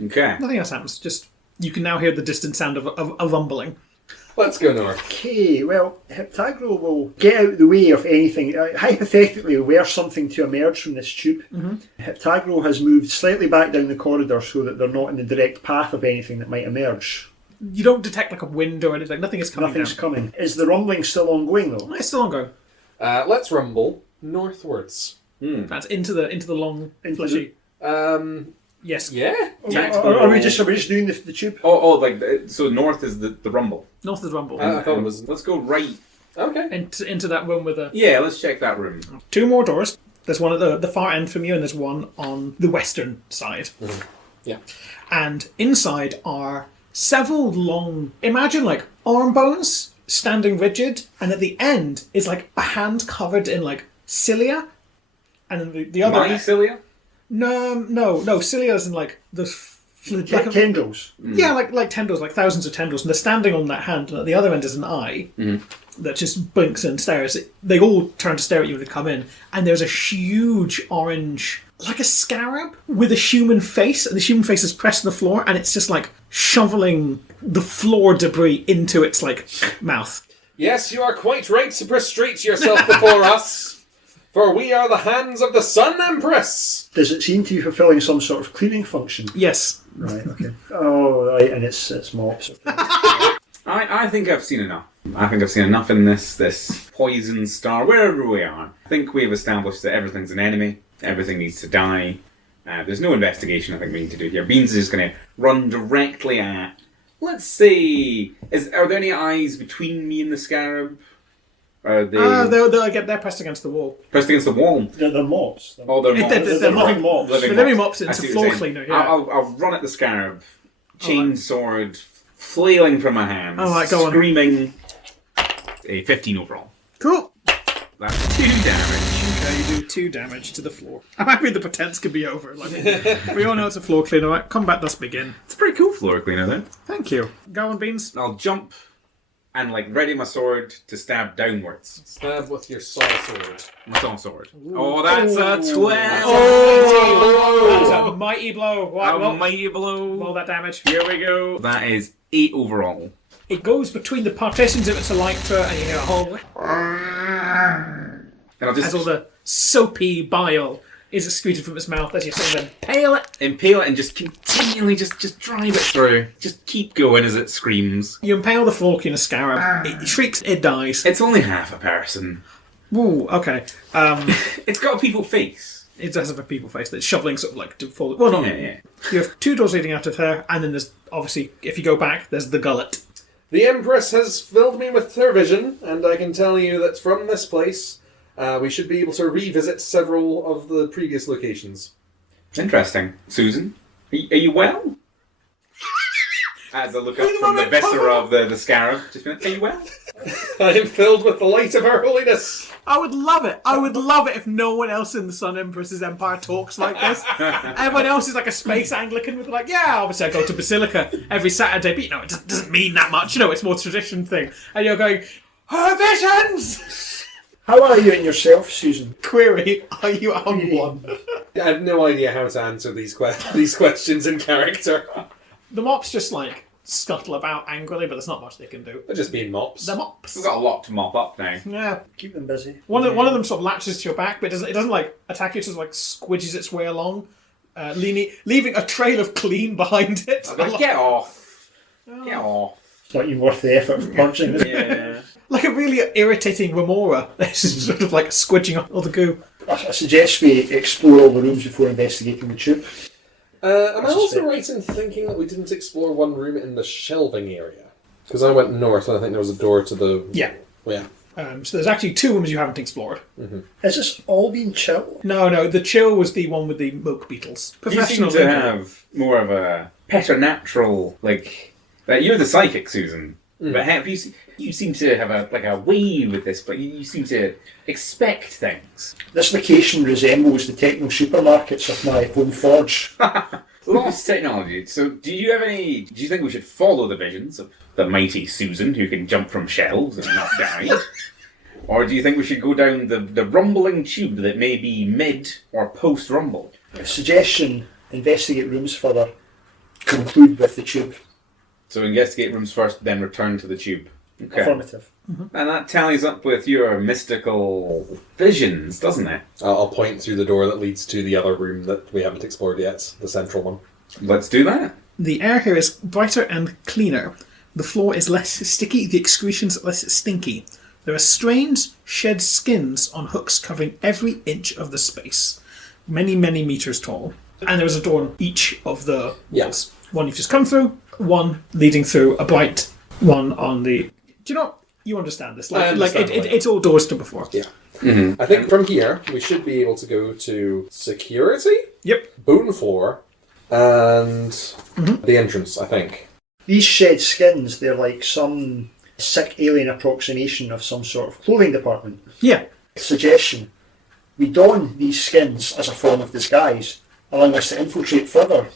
Okay. Nothing else happens. Just you can now hear the distant sound of a rumbling. Let's go north. Okay, well, Heptagro will get out of the way of anything. Hypothetically, were something to emerge from this tube, Heptagro has moved slightly back down the corridor so that they're not in the direct path of anything that might emerge. You don't detect like a wind or anything. Nothing is coming Nothing's down. coming. Is the rumbling still ongoing, though? It's still ongoing. Let's rumble northwards. That's into the long fleshy. Yes. Yeah? Are we just doing the tube? So north is the rumble. North of the rumble. I thought it was... Let's go right. Okay. Into that room with a... Yeah, let's check that room. 2 more doors. There's one at the far end from you, and there's one on the western side. Yeah. And inside are several long... Imagine like arm bones standing rigid, and at the end is like a hand covered in like cilia, and then the other... Mycelia? No, cilia is in like the... Like tendrils. Yeah, like tendrils, like thousands of tendrils, and they're standing on that hand, and at the other end is an eye that just blinks and stares. They all turn to stare at you when they come in, and there's a huge orange, like a scarab, with a human face, and the human face is pressed to the floor, and it's just like shoveling the floor debris into its like mouth. Yes, you are quite right to prostrate yourself before us, for we are the hands of the Sun Empress. Does it seem to be fulfilling some sort of cleaning function? Yes. Right, okay. Oh, right, and it's mops. I think I've seen enough. I think I've seen enough in this poison star, wherever we are. I think we've established that everything's an enemy. Everything needs to die. There's no investigation I think we need to do here. Beans is just going to run directly at... Let's see... Are there any eyes between me and the scarab? Are they... They're pressed against the wall. pressed against the wall? They're mops. They're mops. They're living mops. Living They're mops. mops into I see what floor you're saying. cleaner, yeah. I'll run at the scarab, chain sword, flailing from my hands, go on. screaming. A 15 overall. Cool. That's 2 damage. Okay, you do 2 damage to the floor. I'm happy the pretense could be over. Like, we all know it's a floor cleaner, right? Combat does begin. It's a pretty cool floor cleaner, then. Thank you. Go on, Beans. I'll jump and ready my sword to stab downwards. Stab with your saw sword. My saw sword. Oh, that's a 12. That's a mighty blow. A mighty blow. Roll that damage. Here we go. That is 8 overall. It goes between the partitions of its elytra, and you hear a whole... And I'll just as all the soapy bile is excreted from its mouth as you sort of impale it. impale it and just continually just drive it through. Just keep going as it screams. You impale the floor cleaner scarab. It shrieks, it dies. It's only half a person. Ooh, okay. It's got a people face. It does have a people face that's shoveling sort of like to fall. Well, no. Yeah. You have 2 doors leading out of her, and then there's obviously, if you go back, there's the gullet. The Empress has filled me with her vision, and I can tell you that from this place, we should be able to revisit several of the previous locations. Interesting. Susan, are you well? As I look up from the viscera of the scarab, just be like, are you well? I am filled with the light of her holiness. I would love it. I would love it if no one else in the Sun Empress's empire talks like this. Everyone else is like a space Anglican with like, yeah, obviously I go to Basilica every Saturday, but you know, it doesn't mean that much. You know, it's more tradition thing. And you're going, her visions! How are you in yourself, Susan? Query, are you on one? I have no idea how to answer these questions in character. The mops just like scuttle about angrily, but there's not much they can do. They're just being mops. They're mops. We've got a lot to mop up now. Yeah. Keep them busy. One of them sort of latches to your back, but it doesn't like attack you. It just like squidges its way along, leaving a trail of clean behind it. Get off! Get off! It's not even worth the effort of punching, is it? Yeah. Like a really irritating remora. It's just sort of like squidging all the goo. I suggest we explore all the rooms before investigating the tube. Am I also right in thinking that we didn't explore one room in the shelving area? Because I went north and I think there was a door to the... Yeah. Yeah. So there's actually 2 rooms you haven't explored. Mm-hmm. Is this all being chill? No, the chill was the one with the milk beetles. You seem to have more of a preternatural, like... You're the psychic, Susan. But Hep, you seem to have a way with this, but you seem to expect things. This location resembles the techno supermarkets of my home forge. Lost technology. So, do you think we should follow the visions of the mighty Susan, who can jump from shelves and not die? Or do you think we should go down the rumbling tube that may be mid or post-rumble? Suggestion, investigate rooms further. Conclude with the tube. So investigate rooms first, then return to the tube. Okay. Affirmative. And that tallies up with your mystical visions, doesn't it? I'll point through the door that leads to the other room that we haven't explored yet, the central one. Let's do that. The air here is brighter and cleaner. The floor is less sticky, the excretions less stinky. There are strange shed skins on hooks covering every inch of the space. Many, many meters tall. And there is a door on each of the walls. One you've just come through, one leading through a bright one on the... Do you know... You understand this. It's all doors to before. Yeah. Mm-hmm. I think from here, we should be able to go to security? Yep. Bone floor. And the entrance, I think. These shed skins, they're like some sick alien approximation of some sort of clothing department. Yeah. Suggestion. We don these skins as a form of disguise, allowing us to infiltrate further.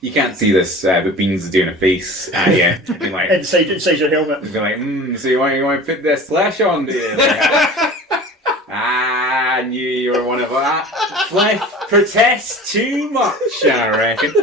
You can't see this, but Beans is doing a face at you. Being like, inside your helmet. Be like, so you want to put this flesh on, do you? I knew you were one of that. Flesh protests too much, I reckon.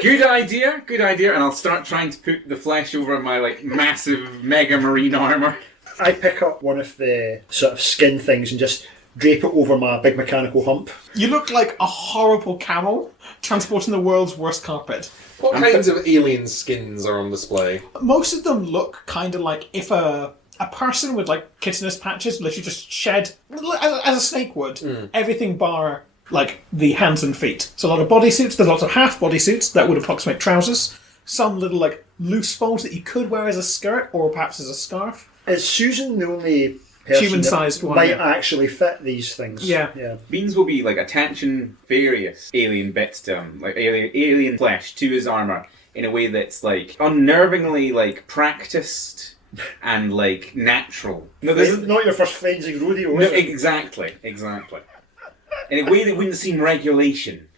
Good idea. And I'll start trying to put the flesh over my massive mega marine armour. I pick up one of the sort of skin things and just drape it over my big mechanical hump. You look like a horrible camel transporting the world's worst carpet. What kinds of alien skins are on display? Most of them look kind of like if a person with chitinous patches literally just shed, as a snake would, everything bar the hands and feet. So a lot of bodysuits, there's lots of half bodysuits that would approximate trousers. Some little loose folds that you could wear as a skirt or perhaps as a scarf. Is Susan the only person human-sized that one might actually fit these things? Yeah. Beans will be attaching various alien bits to him, alien flesh to his armour in a way that's unnervingly practiced and natural. No, this is not your first fencing rodeo, is it? Exactly. In a way that wouldn't seem regulation.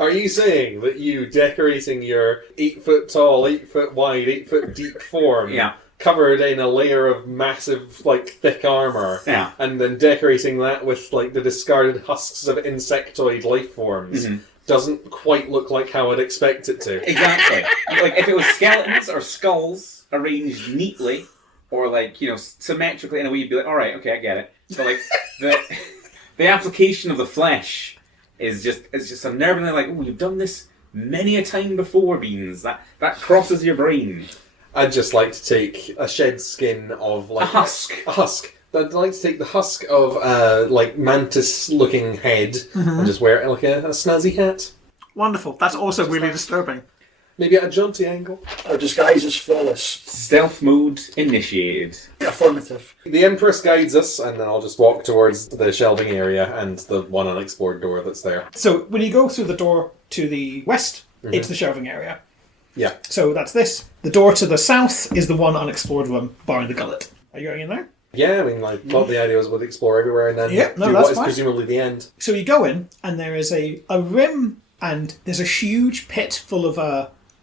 Are you saying that you decorating your 8 foot tall, 8 foot wide, 8 foot deep form, covered in a layer of massive, thick armour, and then decorating that with the discarded husks of insectoid life forms, doesn't quite look like how I'd expect it to? Exactly. If it was skeletons or skulls arranged neatly, or symmetrically in a way, you'd be like, all right, okay, I get it. So the application of the flesh is just unnervingly oh, you've done this many a time before, Beans. That crosses your brain. I'd just like to take a shed skin of a husk. A husk. I'd like to take the husk of mantis-looking head and just wear it like a snazzy hat. Wonderful. That's also really disturbing. Maybe at a jaunty angle. Our disguise is flawless. Stealth mode initiated. Affirmative. The Empress guides us, and then I'll just walk towards the shelving area and the one unexplored door that's there. So when you go through the door to the west, it's the shelving area. Yeah. So that's this. The door to the south is the one unexplored room, barring the gullet. Are you going in there? Yeah, I mean, thought the idea was we'd explore everywhere and then do that's what is fine. presumably the end. So you go in, and there is a rim, and there's a huge pit full of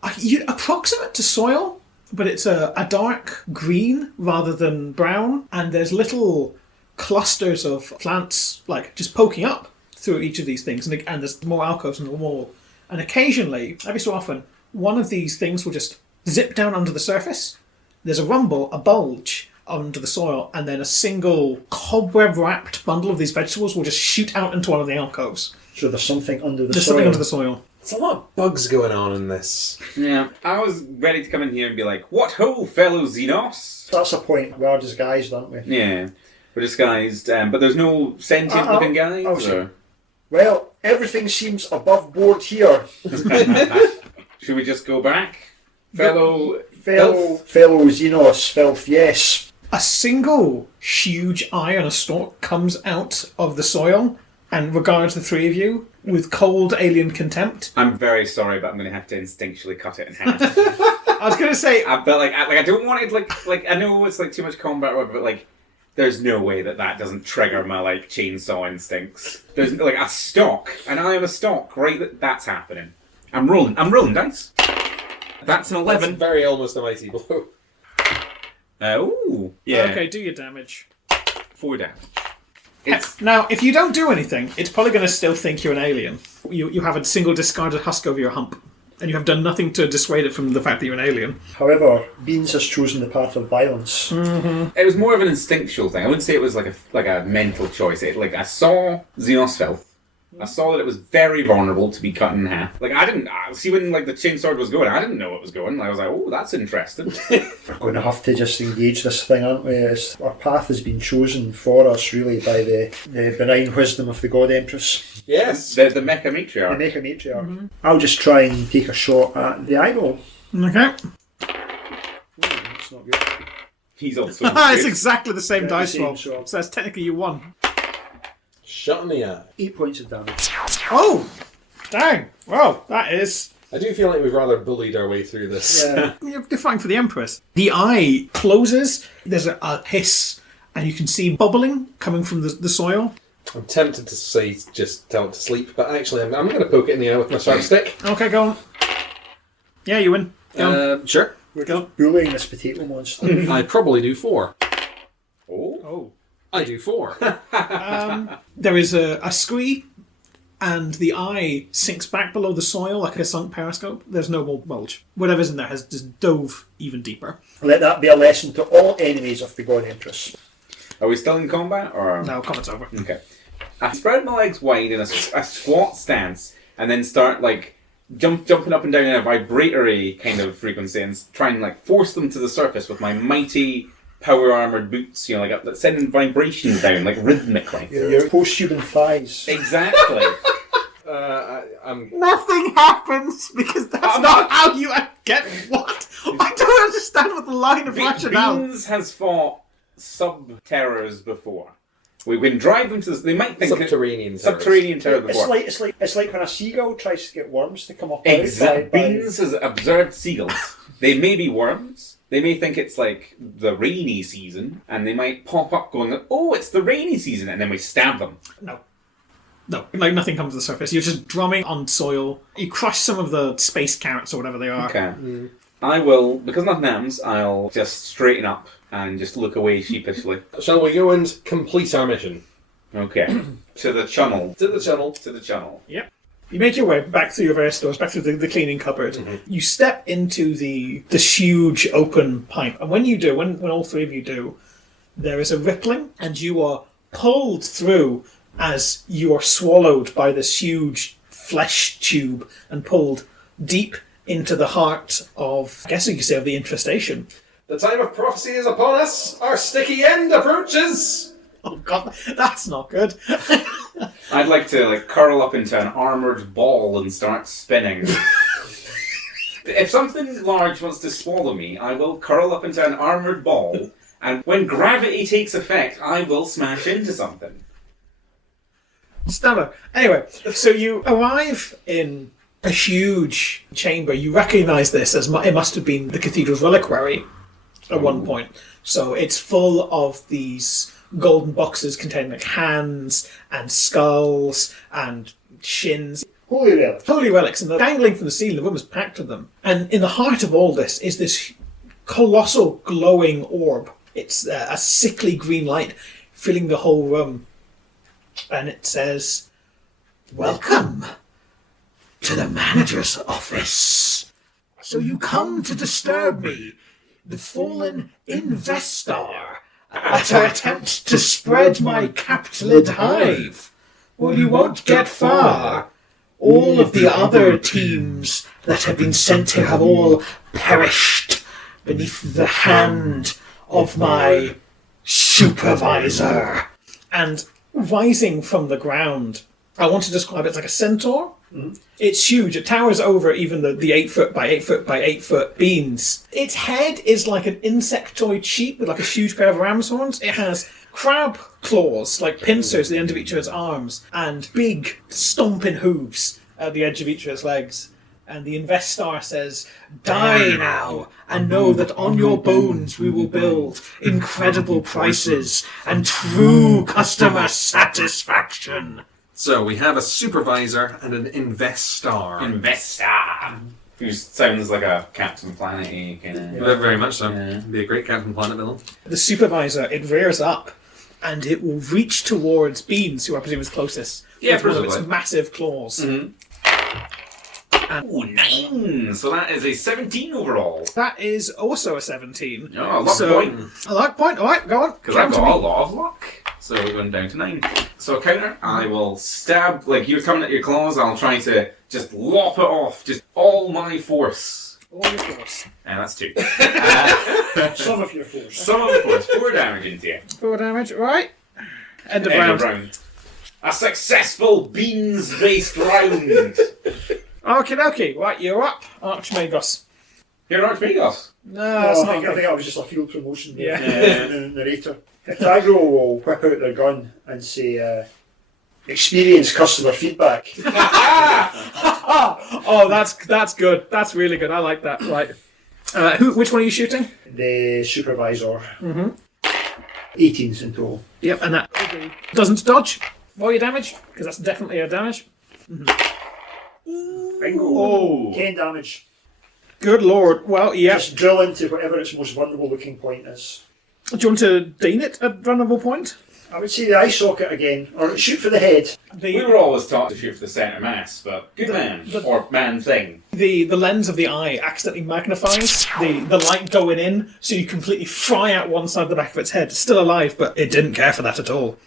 approximate to soil, but it's a dark green rather than brown, and there's little clusters of plants just poking up through each of these things, and there's more alcoves in the wall. And occasionally, every so often, one of these things will just zip down under the surface. There's a rumble, a bulge under the soil, and then a single cobweb-wrapped bundle of these vegetables will just shoot out into one of the alcoves. So there's something under the soil. There's something under the soil. There's a lot of bugs going on in this. Yeah. I was ready to come in here and be like, what ho, fellow Xenos? That's a point. We are disguised, aren't we? Yeah. We're disguised, but there's no sentient looking guys? Or? Well, everything seems above board here. Should we just go back? Fellow Xenos, filth, yes. A single huge eye on a stalk comes out of the soil and regards the three of you with cold alien contempt. I'm very sorry, but I'm going to have to instinctually cut it in half. I was going to say, But I don't want it like I know it's like too much combat work, but like there's no way that doesn't trigger my like chainsaw instincts. There's like a stock, and I am a stock, right? That's happening. I'm rolling dice. That's an 11. That's very almost a mighty blow. Ooh, yeah. okay, do your damage. 4 damage. It's Now, if you don't do anything, it's probably going to still think you're an alien. You have a single discarded husk over your hump, and you have done nothing to dissuade it from the fact that you're an alien. However, Beans has chosen the path of violence. It was more of an instinctual thing. I wouldn't say it was like a mental choice. I saw Xenosvelth. I saw that it was very vulnerable to be cut in half. Like, I didn't see when like the chainsword was going. I didn't know it was going. I was like, oh, that's interesting. We're going to have to just engage this thing, aren't we? Our path has been chosen for us, really, by the benign wisdom of the God Empress. Yes. The Mecha The Matriarch. Mecha Matriarch. I'll just try and take a shot at the idol. Okay. That's not good. He's also. It's exactly the same Yeah, dice the same, roll. so- So that's technically you won. Shut in the eye. 8 points of damage. Oh! Dang. Well, that is... I do feel like we've rather bullied our way through this. Yeah. You're fine for the Empress. The eye closes, there's a hiss, and you can see bubbling coming from the soil. I'm tempted to say just tell it to sleep, but actually I'm going to poke it in the eye with my sharp stick. Okay, go on. Yeah, you win. Go on. Sure. We're just bullying this potato monster. I probably do 4. Oh. Oh. I do 4. There is a scree, and the eye sinks back below the soil like a sunk periscope. There's no more bulge. Whatever's in there has just dove even deeper. Let that be a lesson to all enemies of the God Empress. Are we still in combat or? Now, comment's over. Okay. I spread my legs wide in a squat stance, and then start like jumping up and down in a vibratory kind of frequency, and try and like force them to the surface with my mighty power armored boots. Like sending vibrations down like rhythmically. Your post-human thighs. Exactly. I'm Nothing happens because that's not how you get what. I don't understand what the line of rationale. Beans has fought sub-terrors before. We can drive them to this. They might think subterranean terrors. subterranean terror before. It's like when a seagull tries to get worms to come up. Exactly. Out by- Beans has observed seagulls. They may be worms. They may think it's like the rainy season, and they might pop up going, "Oh, it's the rainy season," and then we stab them. No, like nothing comes to the surface. You're just drumming on soil. You crush some of the space carrots or whatever they are. Okay. I will, because nothing happens, I'll just straighten up and just look away sheepishly. Shall we go and complete our mission? Okay. To the channel. To the channel. To the channel. Yep. You make your way back through your various stores, back through the cleaning cupboard. You step into this huge open pipe, and when you do, when all three of you do, there is a rippling, and you are pulled through as you are swallowed by this huge flesh tube and pulled deep into the heart of, I guess you could say, of the infestation. The time of prophecy is upon us. Our sticky end approaches. Oh god, that's not good. I'd like to curl up into an armoured ball and start spinning. If something large wants to swallow me, I will curl up into an armoured ball, and when gravity takes effect, I will smash into something. Stellar. Anyway, so you arrive in a huge chamber. You recognise this as it must have been the cathedral's reliquary at one point. So it's full of these golden boxes containing like hands and skulls and shins. Holy relics. Holy relics, and they're dangling from the ceiling. The room is packed with them. And in the heart of all this is this colossal glowing orb. It's a sickly green light filling the whole room. And it says, "Welcome to the manager's office. So you come to disturb me, the fallen investor, at an attempt to spread my capitolid hive. Well, you won't get far. All of the other teams that have been sent here have all perished beneath the hand of my supervisor." And rising from the ground, I want to describe it as like a centaur. It's huge. It towers over even the 8 foot by 8 foot by 8 foot beams. Its head is like an insectoid sheep with like a huge pair of ram's horns. It has crab claws, like pincers at the end of each of its arms, and big stomping hooves at the edge of each of its legs. And the Investar says, "Die now, and know that on your bones we will build incredible prices and true customer satisfaction." So we have a supervisor and an investor. Investor. Who sounds like a Captain Planet-y kind of. Very much so. Yeah. Be a great Captain Planet villain. The supervisor, it rears up, and it will reach towards Beans, who I presume is closest, Yeah, with one of its presumably. massive claws. Ooh, 9! So that is a 17 overall. That is also a 17. Oh, a luck point. A luck point. All right, go on. Because I've Count to got a me. lot of luck. So we're going down to 9. So counter, I will stab, like you're coming at your claws, I'll try to just lop it off, just all my force. All your force. And that's 2. Some of your force. Some of the force, 4 damage into you. 4 damage, right? End of End round. of round. A successful beans-based round. Okie dokie. Right, you're up, Archmagos. You're Archmagos. No, Oh, that's I not think good. that was just a field promotion. Yeah. The narrator. Cathedral will whip out their gun and say, "Experience customer feedback." Oh, that's good. That's really good. I like that. Right. Which one are you shooting? The supervisor. 18s in total. Yep, and that doesn't dodge. Roll your damage, because that's definitely a damage. Bingo. Oh. 10 damage. Good lord. Well, yeah. Just drill into whatever its most vulnerable looking point is. Do you want to deign it a vulnerable point? I would say the eye socket again, or shoot for the head. We were always taught to shoot for the centre mass, but good man. Or man thing. The lens of the eye accidentally magnifies the light going in, so you completely fry out one side of the back of its head. It's still alive, but it didn't care for that at all.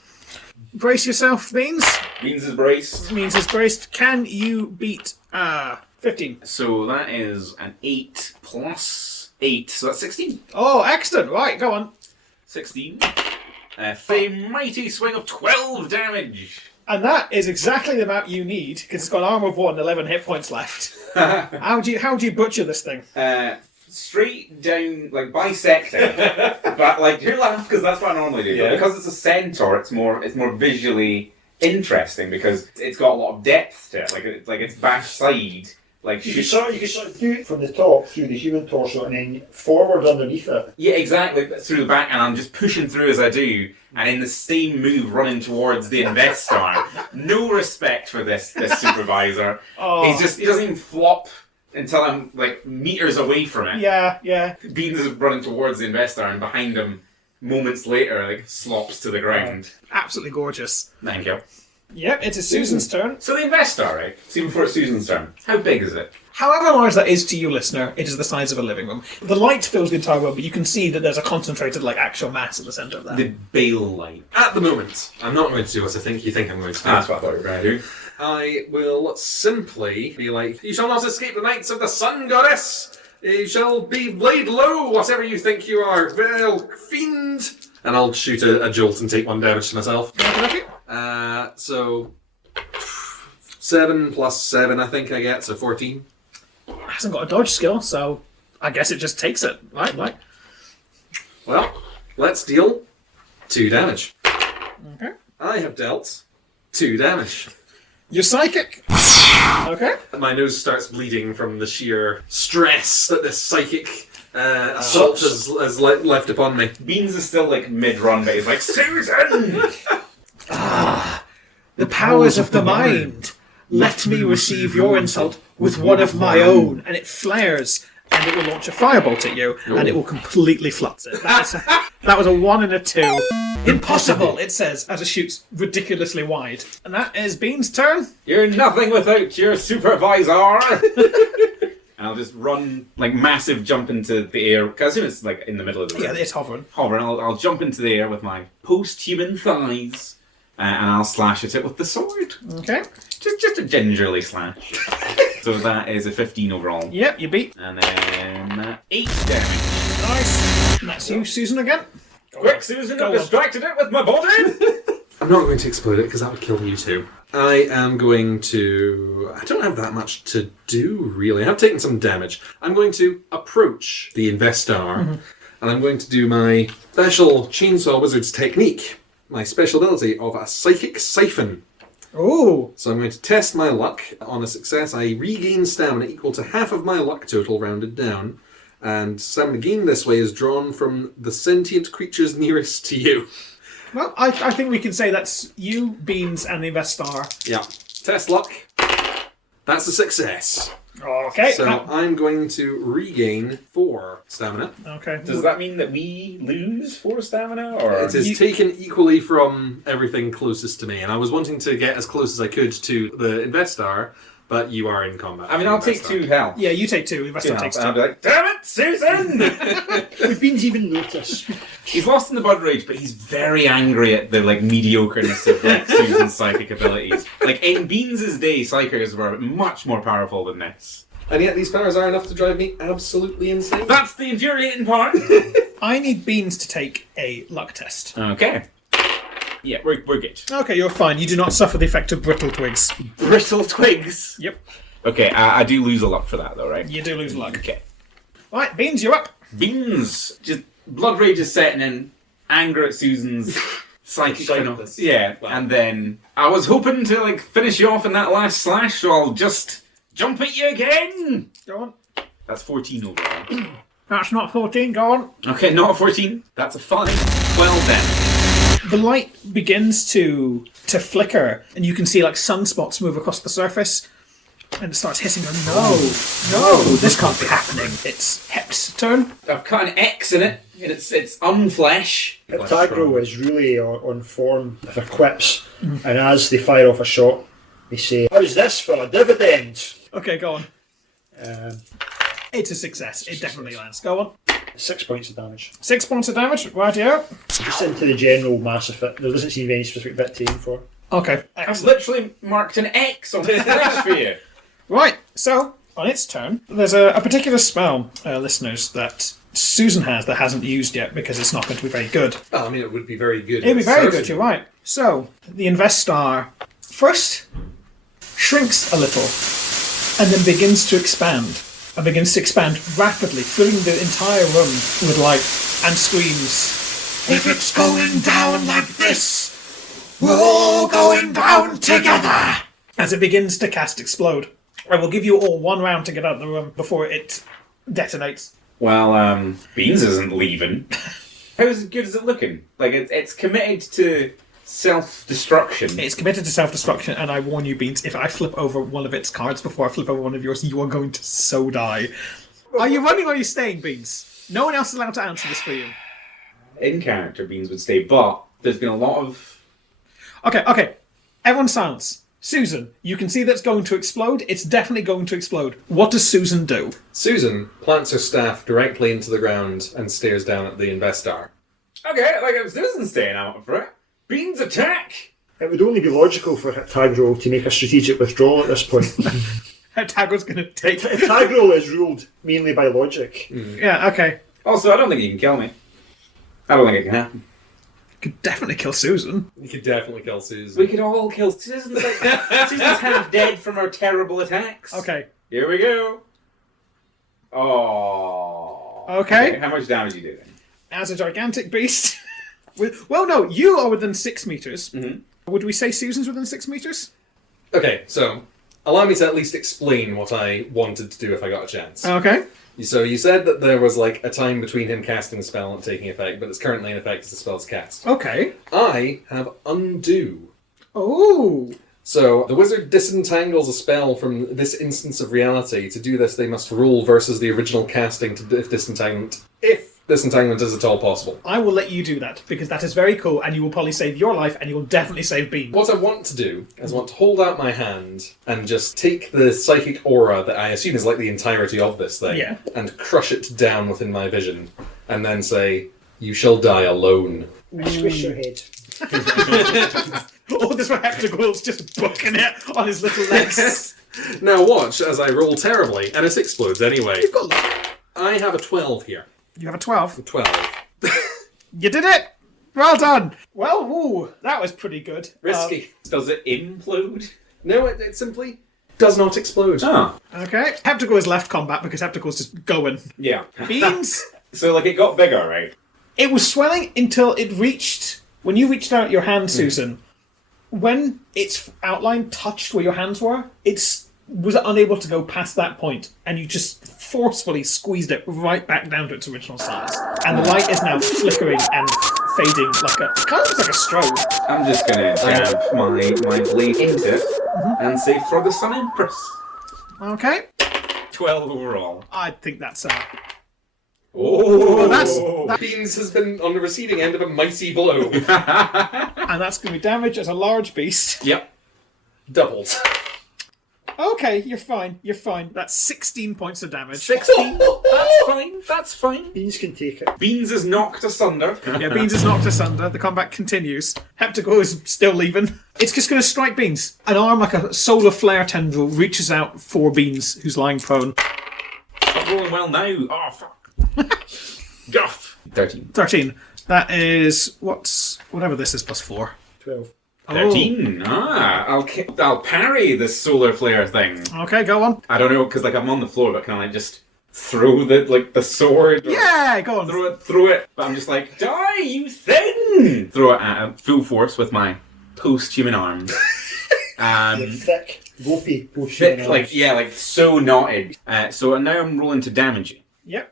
Brace yourself, Beans. Beans is braced. Means is braced. Can you beat 15? So that is an 8 plus 8, so that's 16. Oh, excellent. Right, go on. 16. For a mighty swing of 12 damage. And that is exactly the amount you need, because it's got armor of 1 and 11 hit points left. How do you butcher this thing? Straight down, like bisect it. But like, you laugh because that's what I normally do. Yeah. But because it's a centaur, it's more visually interesting because it's got a lot of depth to it. Like its backside, like You can shoots. sort of do it from the top through the human torso and then forward underneath it. Yeah, exactly. Through the back, and I'm just pushing through as I do, and in the same move, running towards the investor. No respect for this supervisor. Oh. He doesn't even flop until I'm like meters away from it. Yeah. Beans is running towards the investor, and behind him, moments later, like slops to the ground. Absolutely gorgeous. Thank you. Yep, it is Susan's turn. So the investor, right? See, before it's Susan's turn, how big is it? However large that is to you, listener, it is the size of a living room. The light fills the entire room, but you can see that there's a concentrated, actual mass at the centre of that. The bale light. At the moment, I'm not going to do what I think you think I'm going to do. That's what I thought you were going to do. I will simply be like, "You shall not escape the nights of the sun, goddess! You shall be laid low, whatever you think you are, vile fiend!" And I'll shoot a jolt and take 1 damage to myself. So 7 plus 7, I think I get, so 14. It hasn't got a dodge skill, so I guess it just takes it, right? Well, let's deal 2 damage. Okay. I have dealt 2 damage. You're psychic. Okay. My nose starts bleeding from the sheer stress that this psychic assault has left upon me. Beans is still mid-run, but he's like, Susan! The powers of the mind. Let me receive your insult with one of my own. And it flares, and it will launch a firebolt at you, and it will completely flux it. That was a 1 and a 2. Impossible, it says, as it shoots ridiculously wide. And that is Bean's turn. You're nothing without your supervisor! And I'll just run, massive jump into the air, because I assume it's, in the middle of the room. Yeah, it's hovering. Hovering, I'll jump into the air with my post-human thighs, and I'll slash at it with the sword. Okay. Just a gingerly slash. So that is a 15 overall. Yep, you beat. And then 8 damage. Nice. And that's you, Susan, again. Quick, Susan, Go I've on. distracted it with my body! I'm not going to explode it because that would kill you too. I am going to... I don't have that much to do, really. I've taken some damage. I'm going to approach the investor, and I'm going to do my special Chainsaw Wizard's technique, my special ability of a Psychic Siphon. Ooh. So I'm going to test my luck. On a success, I regain stamina equal to half of my luck total rounded down. And stamina gained this way is drawn from the sentient creatures nearest to you. Well, I think we can say that's you, Beans, and the Investar. Yeah. Test luck. That's a success. Okay. So I'm going to regain 4 stamina. Okay. Does that mean that we lose 4 stamina? Or It is taken equally from everything closest to me, and I was wanting to get as close as I could to the Investar, but you are in combat. I mean, I'll take 2 health. Yeah, you take 2. Investar takes 2. And I'll be like, damn it, Susan! Would Beans even notice? He's lost in the blood rage, but he's very angry at the mediocreness of Susan's psychic abilities. In Beans' day, psychers were much more powerful than this. And yet these powers are enough to drive me absolutely insane. That's the infuriating part. I need Beans to take a luck test. Okay. Yeah, we're good. Okay, you're fine. You do not suffer the effect of brittle twigs. Brittle twigs. Yep. Okay, I do lose a luck for that, though, right? You do lose luck. Okay. Right, Beans, you're up. Beans. Just blood rage is setting in. Anger at Susan's psychic. Shyness. Yeah, Wow. and then I was hoping to finish you off in that last slash, so I'll just jump at you again. Go on. That's 14 overall. That's not 14. Go on. Okay, not a 14. That's a 5. 12 then. The light begins to flicker, and you can see sunspots move across the surface, and it starts hissing. No, this can't be happening. It's Hep's turn. I've cut an X in it, and it's unflesh. Cathedral is really on form with their quips, and as they fire off a shot, they say, "How's this for a dividend?" Okay, go on. Um, It's a success. It definitely lands. Go on. 6 points of damage. 6 points of damage. Right here. Just into the general mass of it. There doesn't seem to be any specific bit to aim for. Okay. I've Excellent. literally marked an X on his flesh for you. Right. So on its turn, there's a particular spell, listeners, that Susan has that hasn't used yet because it's not going to be very good. Oh, I mean, it would be very good. It'd be very good, you're right. So, the Investar first shrinks a little and then begins to expand. And begins to expand rapidly, filling the entire room with light and screams. If it's going down like this, we're all going down together! As it begins to cast Explode. I will give you all 1 round to get out of the room before it detonates. Well, Beans isn't leaving. How good is it looking? It's committed to self-destruction. It's committed to self-destruction, and I warn you, Beans, if I flip over one of its cards before I flip over one of yours, you are going to so die. Are you running or are you staying, Beans? No one else is allowed to answer this for you. In character, Beans would stay, but there's been a lot of... Okay. Everyone silence. Susan, you can see that's going to explode. It's definitely going to explode. What does Susan do? Susan plants her staff directly into the ground and stares down at the Investar. Okay, if Susan's staying out for it, Beans attack! It would only be logical for Cathedral to make a strategic withdrawal at this point. Tago's going to take... Cathedral is ruled mainly by logic. Yeah, okay. Also, I don't think he can kill me. I don't think it can happen. Could definitely kill Susan. You could definitely kill Susan. We could all kill Susan's Susan's half dead from her terrible attacks. Okay. Here we go. Oh. Okay. How much damage you do then? As a gigantic beast... Well, no, you are within 6 meters. Mm-hmm. Would we say Susan's within 6 meters? Okay, so allow me to at least explain what I wanted to do if I got a chance. Okay. So you said that there was a time between him casting the spell and taking effect, but it's currently in effect as the spell's cast. Okay. I have undo. Oh. So the wizard disentangles a spell from this instance of reality. To do this, they must roll versus the original casting to if disentanglement is at all possible. I will let you do that, because that is very cool, and you will probably save your life, and you will definitely save Bean. What I want to do is I want to hold out my hand and just take the psychic aura that I assume is the entirety of this thing, Yeah. and crush it down within my vision, and then say, "You shall die alone." Squish your head. Oh, this one Heptagwill's just booking it on his little legs. Now watch as I roll terribly, and it explodes anyway. You've got luck. I have a 12 here. You have a 12. 12. You did it! Well done! Well, ooh, that was pretty good. Risky. Does it implode? No, it simply does not explode. Oh. Okay. Heptagwill has left combat because Heptagwill's just going. Yeah. Beans, So, it got bigger, right? it was swelling until it reached... When you reached out your hand, Susan, when its outline touched where your hands were, was unable to go past that point, and you just forcefully squeezed it right back down to its original size. And the light is now flickering and fading kind of looks like a strobe. I'm just gonna jab my blade into it and say for the Sun Empress. Okay. 12 overall. I think that's Oh, Beans has been on the receiving end of a mighty blow. and that's going to be damage as a large beast. Yep. Doubled. Okay, you're fine. That's 16 points of damage. 16. That's fine. Beans can take it. Beans is knocked asunder. Yeah, Beans is knocked asunder. The combat continues. Heptago is still leaving. It's just going to strike Beans. An arm like a solar flare tendril reaches out for Beans, who's lying prone. Not rolling well now. Oh, fuck. Guff. 13. 13. That is whatever this is plus 4. 12. 13. I'll parry this solar flare thing. Okay, go on. I don't know, because I'm on the floor, but can I just throw the sword? Or Yeah, go on. throw it. But I'm just like, die, you thing! Throw it at full force with my post-human arms. You're thick, ropey, Thick, so knotted. So now I'm rolling to damage you. Yep.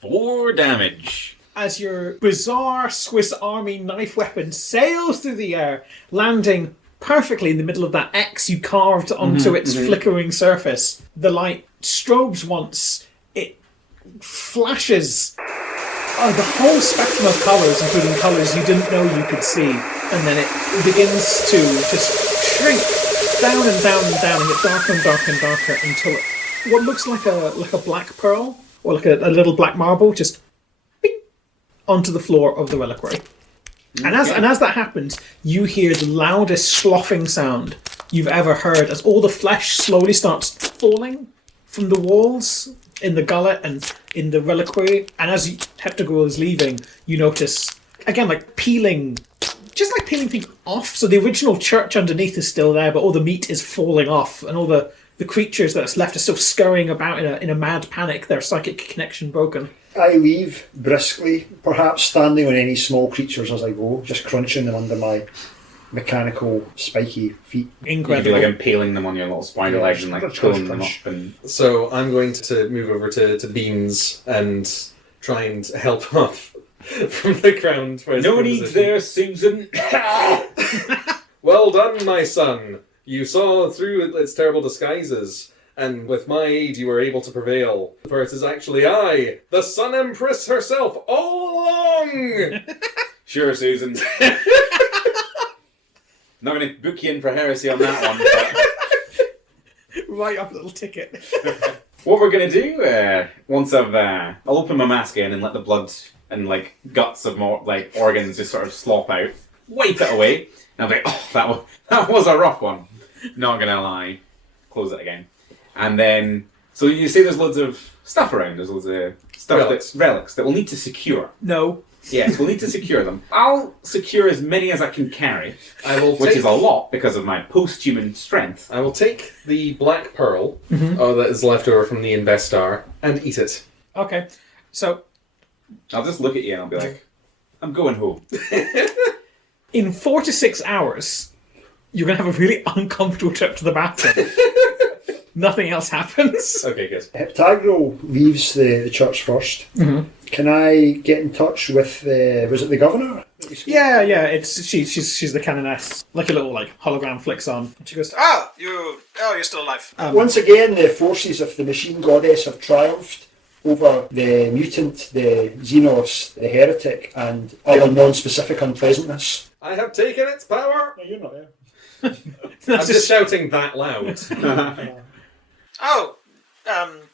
4 damage. As your bizarre Swiss Army knife weapon sails through the air, landing perfectly in the middle of that X you carved onto its flickering surface. The light strobes once, it flashes the whole spectrum of colours, including colours you didn't know you could see, and then it begins to just shrink down and down and down and get darker and darker and darker until what looks like a black pearl, or like a little black marble, just onto the floor of the reliquary. And as that happens, you hear the loudest sloughing sound you've ever heard as all the flesh slowly starts falling from the walls in the gullet and in the reliquary. And as Heptago is leaving, you notice, again, peeling things off. So the original church underneath is still there, but all the meat is falling off, and all the creatures that's left are still scurrying about in a mad panic, their psychic connection broken. I leave briskly, perhaps standing on any small creatures as I go, just crunching them under my mechanical, spiky feet. Incredible. You'd be impaling them on your little spider legs and pulling them up. And So I'm going to move over to Beans and try and help off from the ground. No need there, Susan. Well done, my son. You saw through its terrible disguises, and with my aid you were able to prevail. For it is actually I, the Sun Empress herself, all along! Sure, Susan. Not going to book you in for heresy on that one. But Right up a little ticket. what we're going to do, once I'll open my mask again and let the blood and guts of more organs just sort of slop out, wipe it away, and I'll be like, that was a rough one. Not going to lie. Close it again. And then, so you say there's loads of stuff around. There's loads of stuff relics that we'll need to secure. No. Yes, we'll need to secure them. I'll secure as many as I can carry, which is a lot because of my post-human strength. I will take the black pearl that is left over from the Investar and eat it. Okay. So, I'll just look at you and I'll be like, I'm going home. in 4 to 6 hours, you're going to have a really uncomfortable trip to the bathroom. Nothing else happens. Okay, good. Heptagro leaves the church first. Mm-hmm. Can I get in touch with was it the governor? Yeah. It's she's the canoness. A little hologram flicks on, and she goes, you're still alive. Once again, the forces of the machine goddess have triumphed over the mutant, the Xenos, the heretic, and other non-specific unpleasantness. I have taken its power! No, you're not there. I'm just shouting that loud.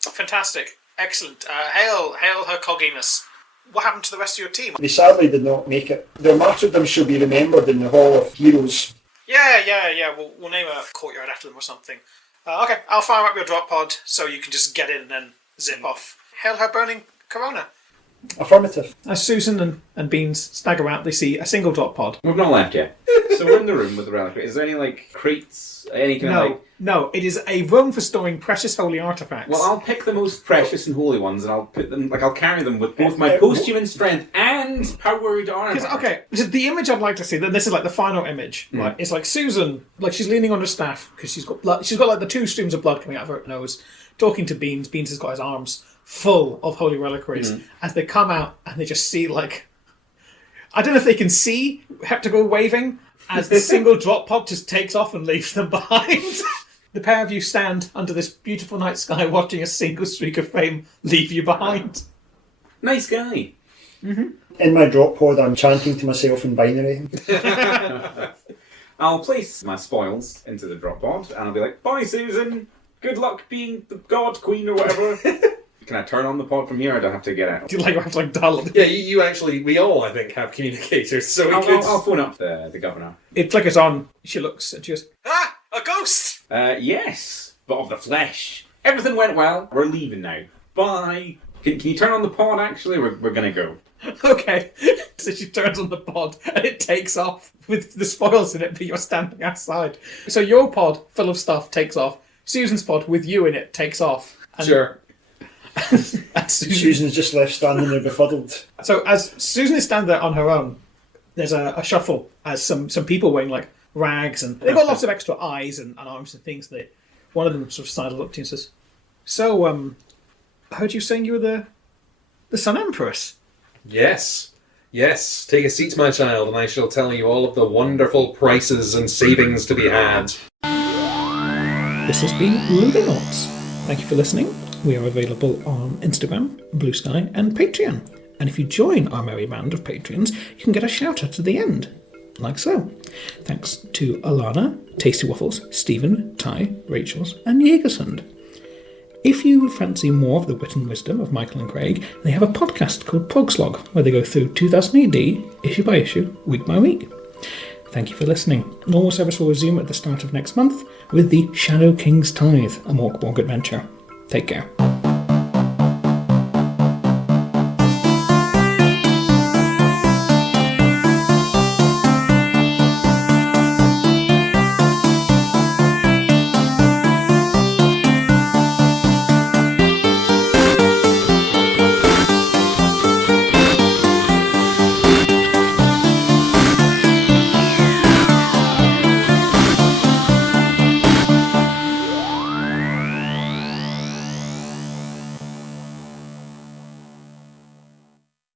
Fantastic, excellent. Hail her cogginess. What happened to the rest of your team? They sadly did not make it. Their martyrdom shall be remembered in the Hall of Heroes. Yeah. We'll name a courtyard after them or something. Okay, I'll fire up your drop pod so you can just get in and zip off. Hail her burning corona. Affirmative. As Susan and Beans stagger out, they see a single drop pod. We've not left yet. So we're in the room with the reliquary. Is there any, like, crates? Any kind of, like... No, it is a room for storing precious holy artifacts. Well, I'll pick the most precious and holy ones, and I'll put them, like, I'll carry them with both my post-human strength and powered armor. Okay, the image I'd like to see, then this is like the final image, right? It's like Susan, like she's leaning on her staff, because she's got blood, she's got like the 2 streams of blood coming out of her nose, talking to Beans. Beans has got his arms full of holy reliquaries, as they come out, and they just see, like, I don't know if they can see Heptago waving, as the single drop pod just takes off and leaves them behind. The pair of you stand under this beautiful night sky watching a single streak of fame leave you behind. Nice guy. In my drop pod, I'm chanting to myself in binary. I'll place my spoils into the drop pod, and I'll be like, bye, Susan. Good luck being the god queen or whatever. Can I turn on the pod from here, or do I have to get out? Do you have to dial it? Yeah, you actually, we all, I think, have communicators, so I'll phone up the governor. It flickers on. She looks and she goes, "Ah, a ghost!" Yes, but of the flesh. Everything went well. We're leaving now. Bye. Can you turn on the pod, actually? We're going to go. Okay. So she turns on the pod and it takes off with the spoils in it, but you're standing outside. So your pod, full of stuff, takes off. Susan's pod, with you in it, takes off. And Sure. and Susan's just left standing there befuddled. So as Susan is standing there on her own, there's a shuffle as some people wearing like rags, and they've got lots of extra eyes and arms and things. That one of them sort of sidled up to you and says, "So, I heard you saying you were the Sun Empress." Yes. Take a seat, my child, and I shall tell you all of the wonderful prices and savings to be had. This has been Ludonauts. Thank you for listening. We are available on Instagram, Blue Sky, and Patreon. And if you join our merry band of Patreons, you can get a shout out at the end, like so. Thanks to Alana, Tasty Waffles, Stephen, Ty, Rachel's, and Jägersund. If you fancy more of the wit and wisdom of Michael and Craig, they have a podcast called Progslog, where they go through 2000 AD, issue by issue, week by week. Thank you for listening. Normal service will resume at the start of next month with the Shadow King's Tithe, a Morkborg adventure. Take care.